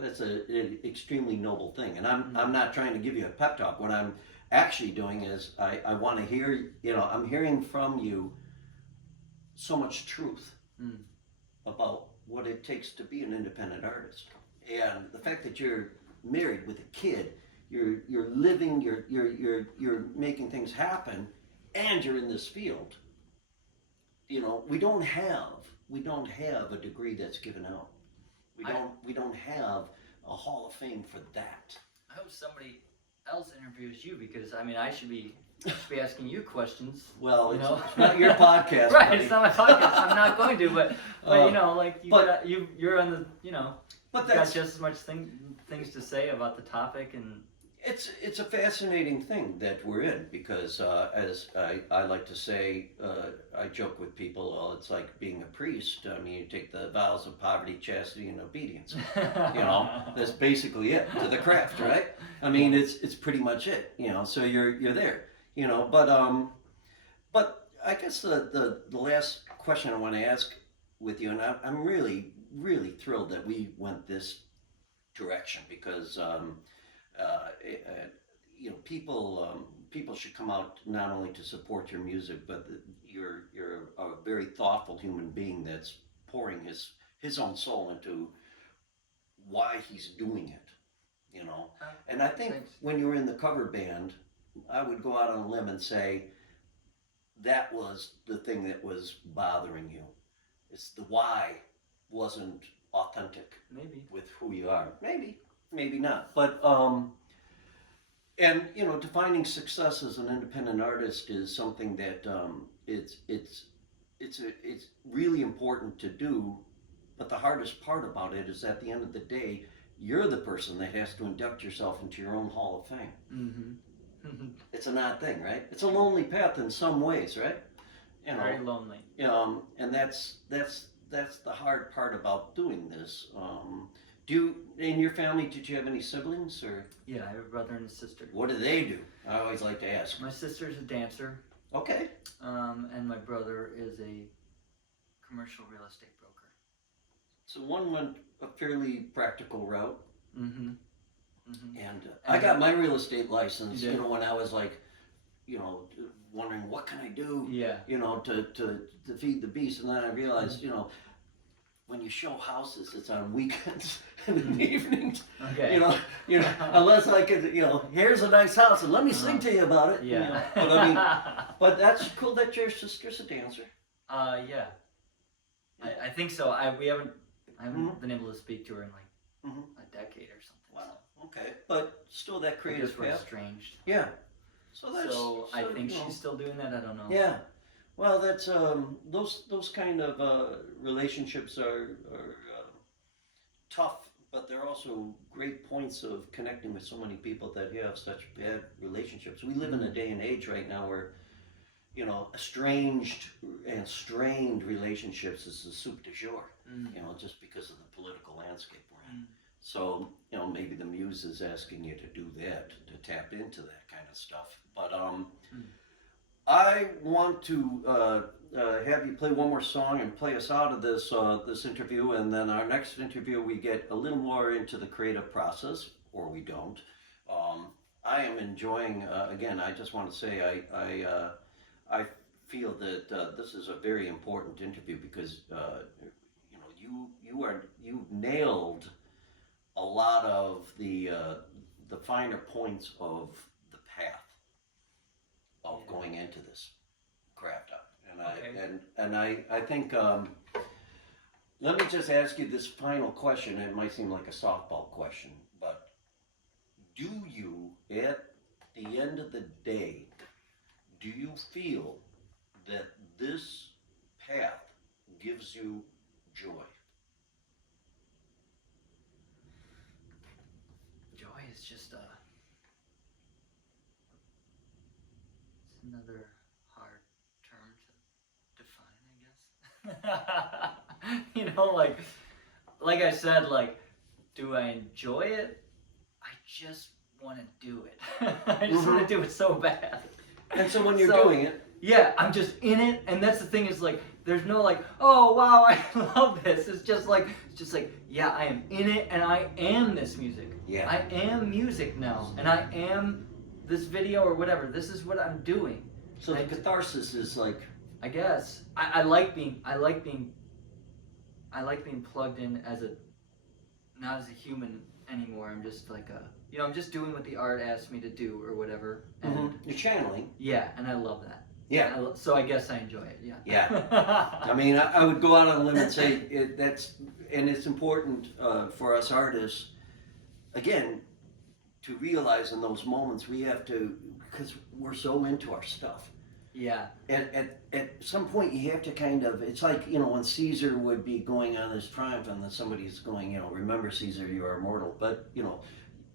that's an extremely noble thing, and I'm not trying to give you a pep talk. What I'm actually doing is I want to hear, I'm hearing from you so much truth about what it takes to be an independent artist, and the fact that you're married with a kid, you're living, you're making things happen, and you're in this field. You know, we don't have a degree that's given out. We don't have a Hall of Fame for that. I hope somebody else interviews you, because I mean I should be asking you questions. Well, you it's not your podcast, right? buddy. It's not my podcast. I'm not going to, but you know, like you're on the, you know, but got just as much things to say about the topic, and it's a fascinating thing that we're in, because as I like to say, I joke with people, well, it's like being a priest. I mean, you take the vows of poverty, chastity, and obedience. You know, that's basically it to the craft, right? I mean, it's pretty much it. You know, so you're there. You know, but I guess the last question I want to ask with you, and I'm really thrilled that we went this direction, because you know, people should come out not only to support your music, but you're a very thoughtful human being that's pouring his own soul into why he's doing it, you know. And I think when you were in the cover band, I would go out on a limb and say that was the thing that was bothering you. It's the why wasn't authentic. Maybe with who you are. Maybe not. But and you know, defining success as an independent artist is something that it's really important to do. But the hardest part about it is, at the end of the day, you're the person that has to induct yourself into your own Hall of Fame. It's an odd thing, right? It's a lonely path in some ways, right? You know, very lonely. And that's the hard part about doing this. In your family, did you have any siblings, or? Yeah, I have a brother and a sister. What do they do? I always like to ask. My sister's a dancer. Okay. And my brother is a commercial real estate broker. So one went a fairly practical route. And I And got my real estate license, you you know, when I was like, you know, wondering what can I do, Yeah. you know, to feed the beast. And then I realized, you know, when you show houses, it's on weekends and in the evenings. Okay. You know, unless I could, you know, here's a nice house and let me sing to you about it. Yeah. You know? But I mean, but that's cool that your sister's a dancer. Yeah. I think so. I haven't Mhm. been able to speak to her in like Mhm. a decade or something. Wow. Okay, but still that So I creative guess we're path. estranged. Yeah. So that's So I think you know, she's still doing that. I don't know. yeah. Well, that's those kind of relationships are tough, but they're also great points of connecting with so many people that have such bad relationships. We live in a day and age right now where estranged and strained relationships is the soup du jour. Just because of the political landscape we're in. So maybe the muse is asking you to do that, to tap into that kind of stuff. But I want to have you play one more song and play us out of this interview, and then our next interview we get a little more into the creative process, or we don't. Um, I am enjoying. Again, I just want to say I feel that this is a very important interview because you've nailed a lot of the finer points of the path of going into this craft out. And I think let me just ask you this final question. It might seem like a softball question, but do you, at the end of the day, do you feel that this path gives you joy? Joy is just it's another hard term to define, I guess. Like I said, like, do I enjoy it? I just want to do it. I just want to do it so bad. And so when you're doing it, yeah, I'm just in it, and that's the thing is like, there's no like, oh wow, I love this. It's just like, yeah, I am in it, and I am this music. Yeah. I am music now, and I am this video or whatever. This is what I'm doing. so the catharsis is like, I guess I like being plugged in as not as a human anymore. I'm just like I'm just doing what the art asks me to do or whatever. And you're channeling. yeah, and I love that. Yeah. So I guess I enjoy it. Yeah. Yeah. I mean, I would go out on a limb and say it's important for us artists, again, to realize in those moments we have to, because we're so into our stuff. Yeah. At some point you have to kind of, it's like, when Caesar would be going on his triumph and then somebody's going, remember Caesar, you are immortal. But,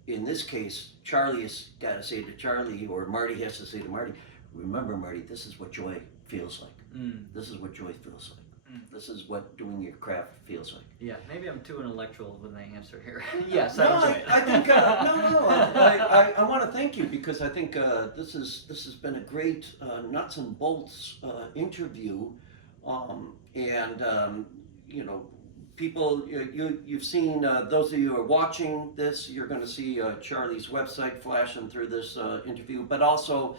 in this case, Charlie has got to say to Charlie, or Marty has to say to Marty, remember Marty, this is what joy feels like. This is what joy feels like. This is what doing your craft feels like. Yeah, maybe I'm too intellectual with my answer here. Yes, No, I enjoy it. I think I want to thank you because I think this has been a great nuts and bolts interview, people you've seen those of you who are watching this, you're going to see Charlie's website flashing through this interview, but also.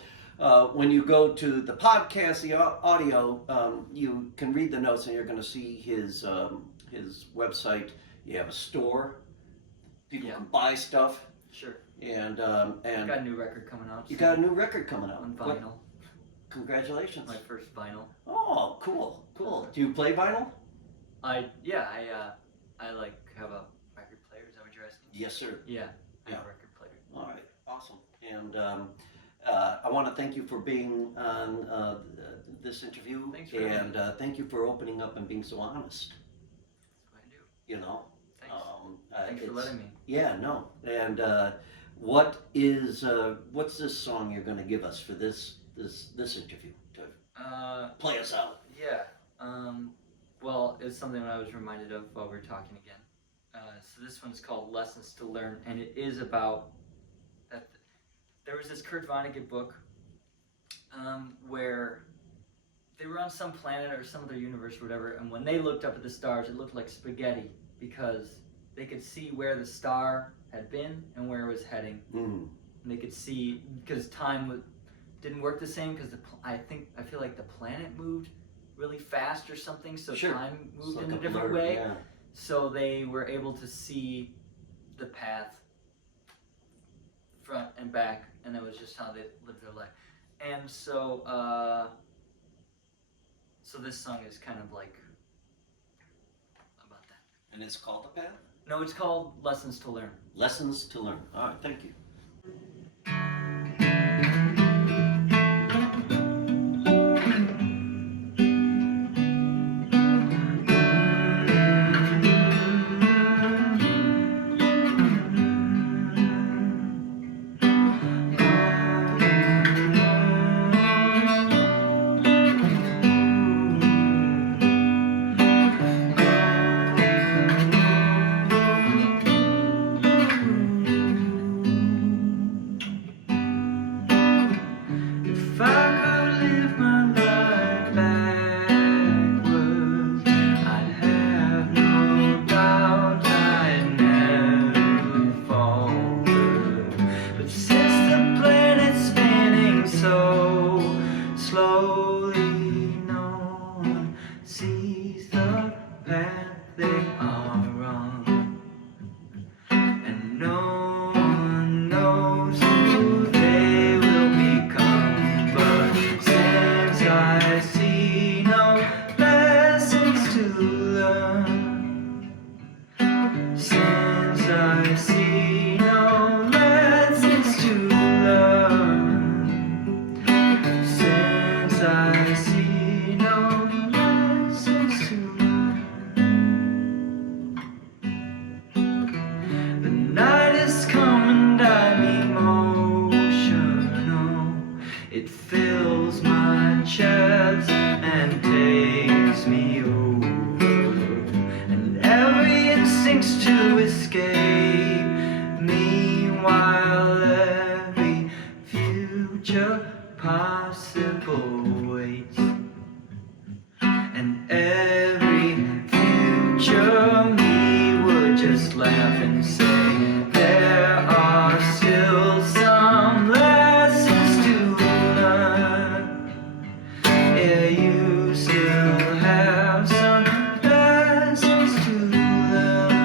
When you go to the podcast, the audio, you can read the notes and you're going to see his website. You have a store. People can buy stuff. Sure. And got a new record coming out. You got a new record coming out. On vinyl. Congratulations. My first vinyl. Oh, cool. Do you play vinyl? I like have a record player. Is that what you're asking? Yes, sir. Yeah, I have a record player. All right, awesome. And I want to thank you for being on this interview. Thanks for having me. Thank you for opening up and being so honest. That's what I do. Thanks. Thanks for letting me. Yeah, no. And what's this song you're going to give us for this interview to play us out? Yeah. Well, it's something that I was reminded of while we were talking again. So this one's called Lessons to Learn, and it is about that. There was this Kurt Vonnegut book where they were on some planet or some other universe or whatever, and when they looked up at the stars, it looked like spaghetti because they could see where the star had been and where it was heading. And they could see, because time didn't work the same, because I feel like the planet moved really fast or something, so Sure. time moved It's in like a different blur, way. yeah. So they were able to see the path front and back, and that was just how they lived their life. And so so this song is kind of like And it's called The Path? No, it's called Lessons to Learn. Lessons to Learn. All right, thank you. If I could live my life backwards, I'd have no doubt I'd never falter. But since the planet's spinning so slowly, no one sees the path they are on. And no one knows who they will become. But since I see no lessons to learn, since I see no lessons to learn, since I see no lessons to learn. The night is coming, I'm emotional. It fills my chest and takes me over. And every instinct's to escape me, while every future possible waits. And every future me would just laugh and say, there are still some lessons to learn. Yeah, you still have some lessons to learn.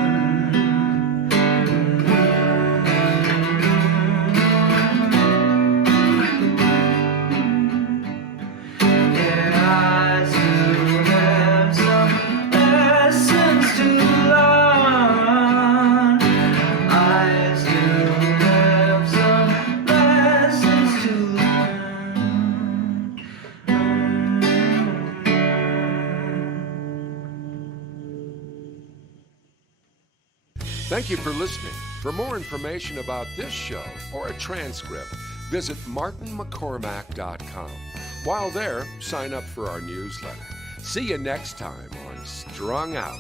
Yeah, I still have some lessons to learn. I still have some lessons to Thank you for listening. For more information about this show or a transcript, visit martinmccormack.com. While there, sign up for our newsletter. See you next time on Strung Out.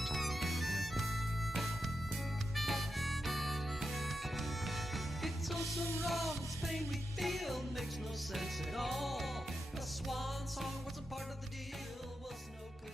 It's all so wrong, this pain we feel makes no sense at all. A swan song was a part of the deal, was no good.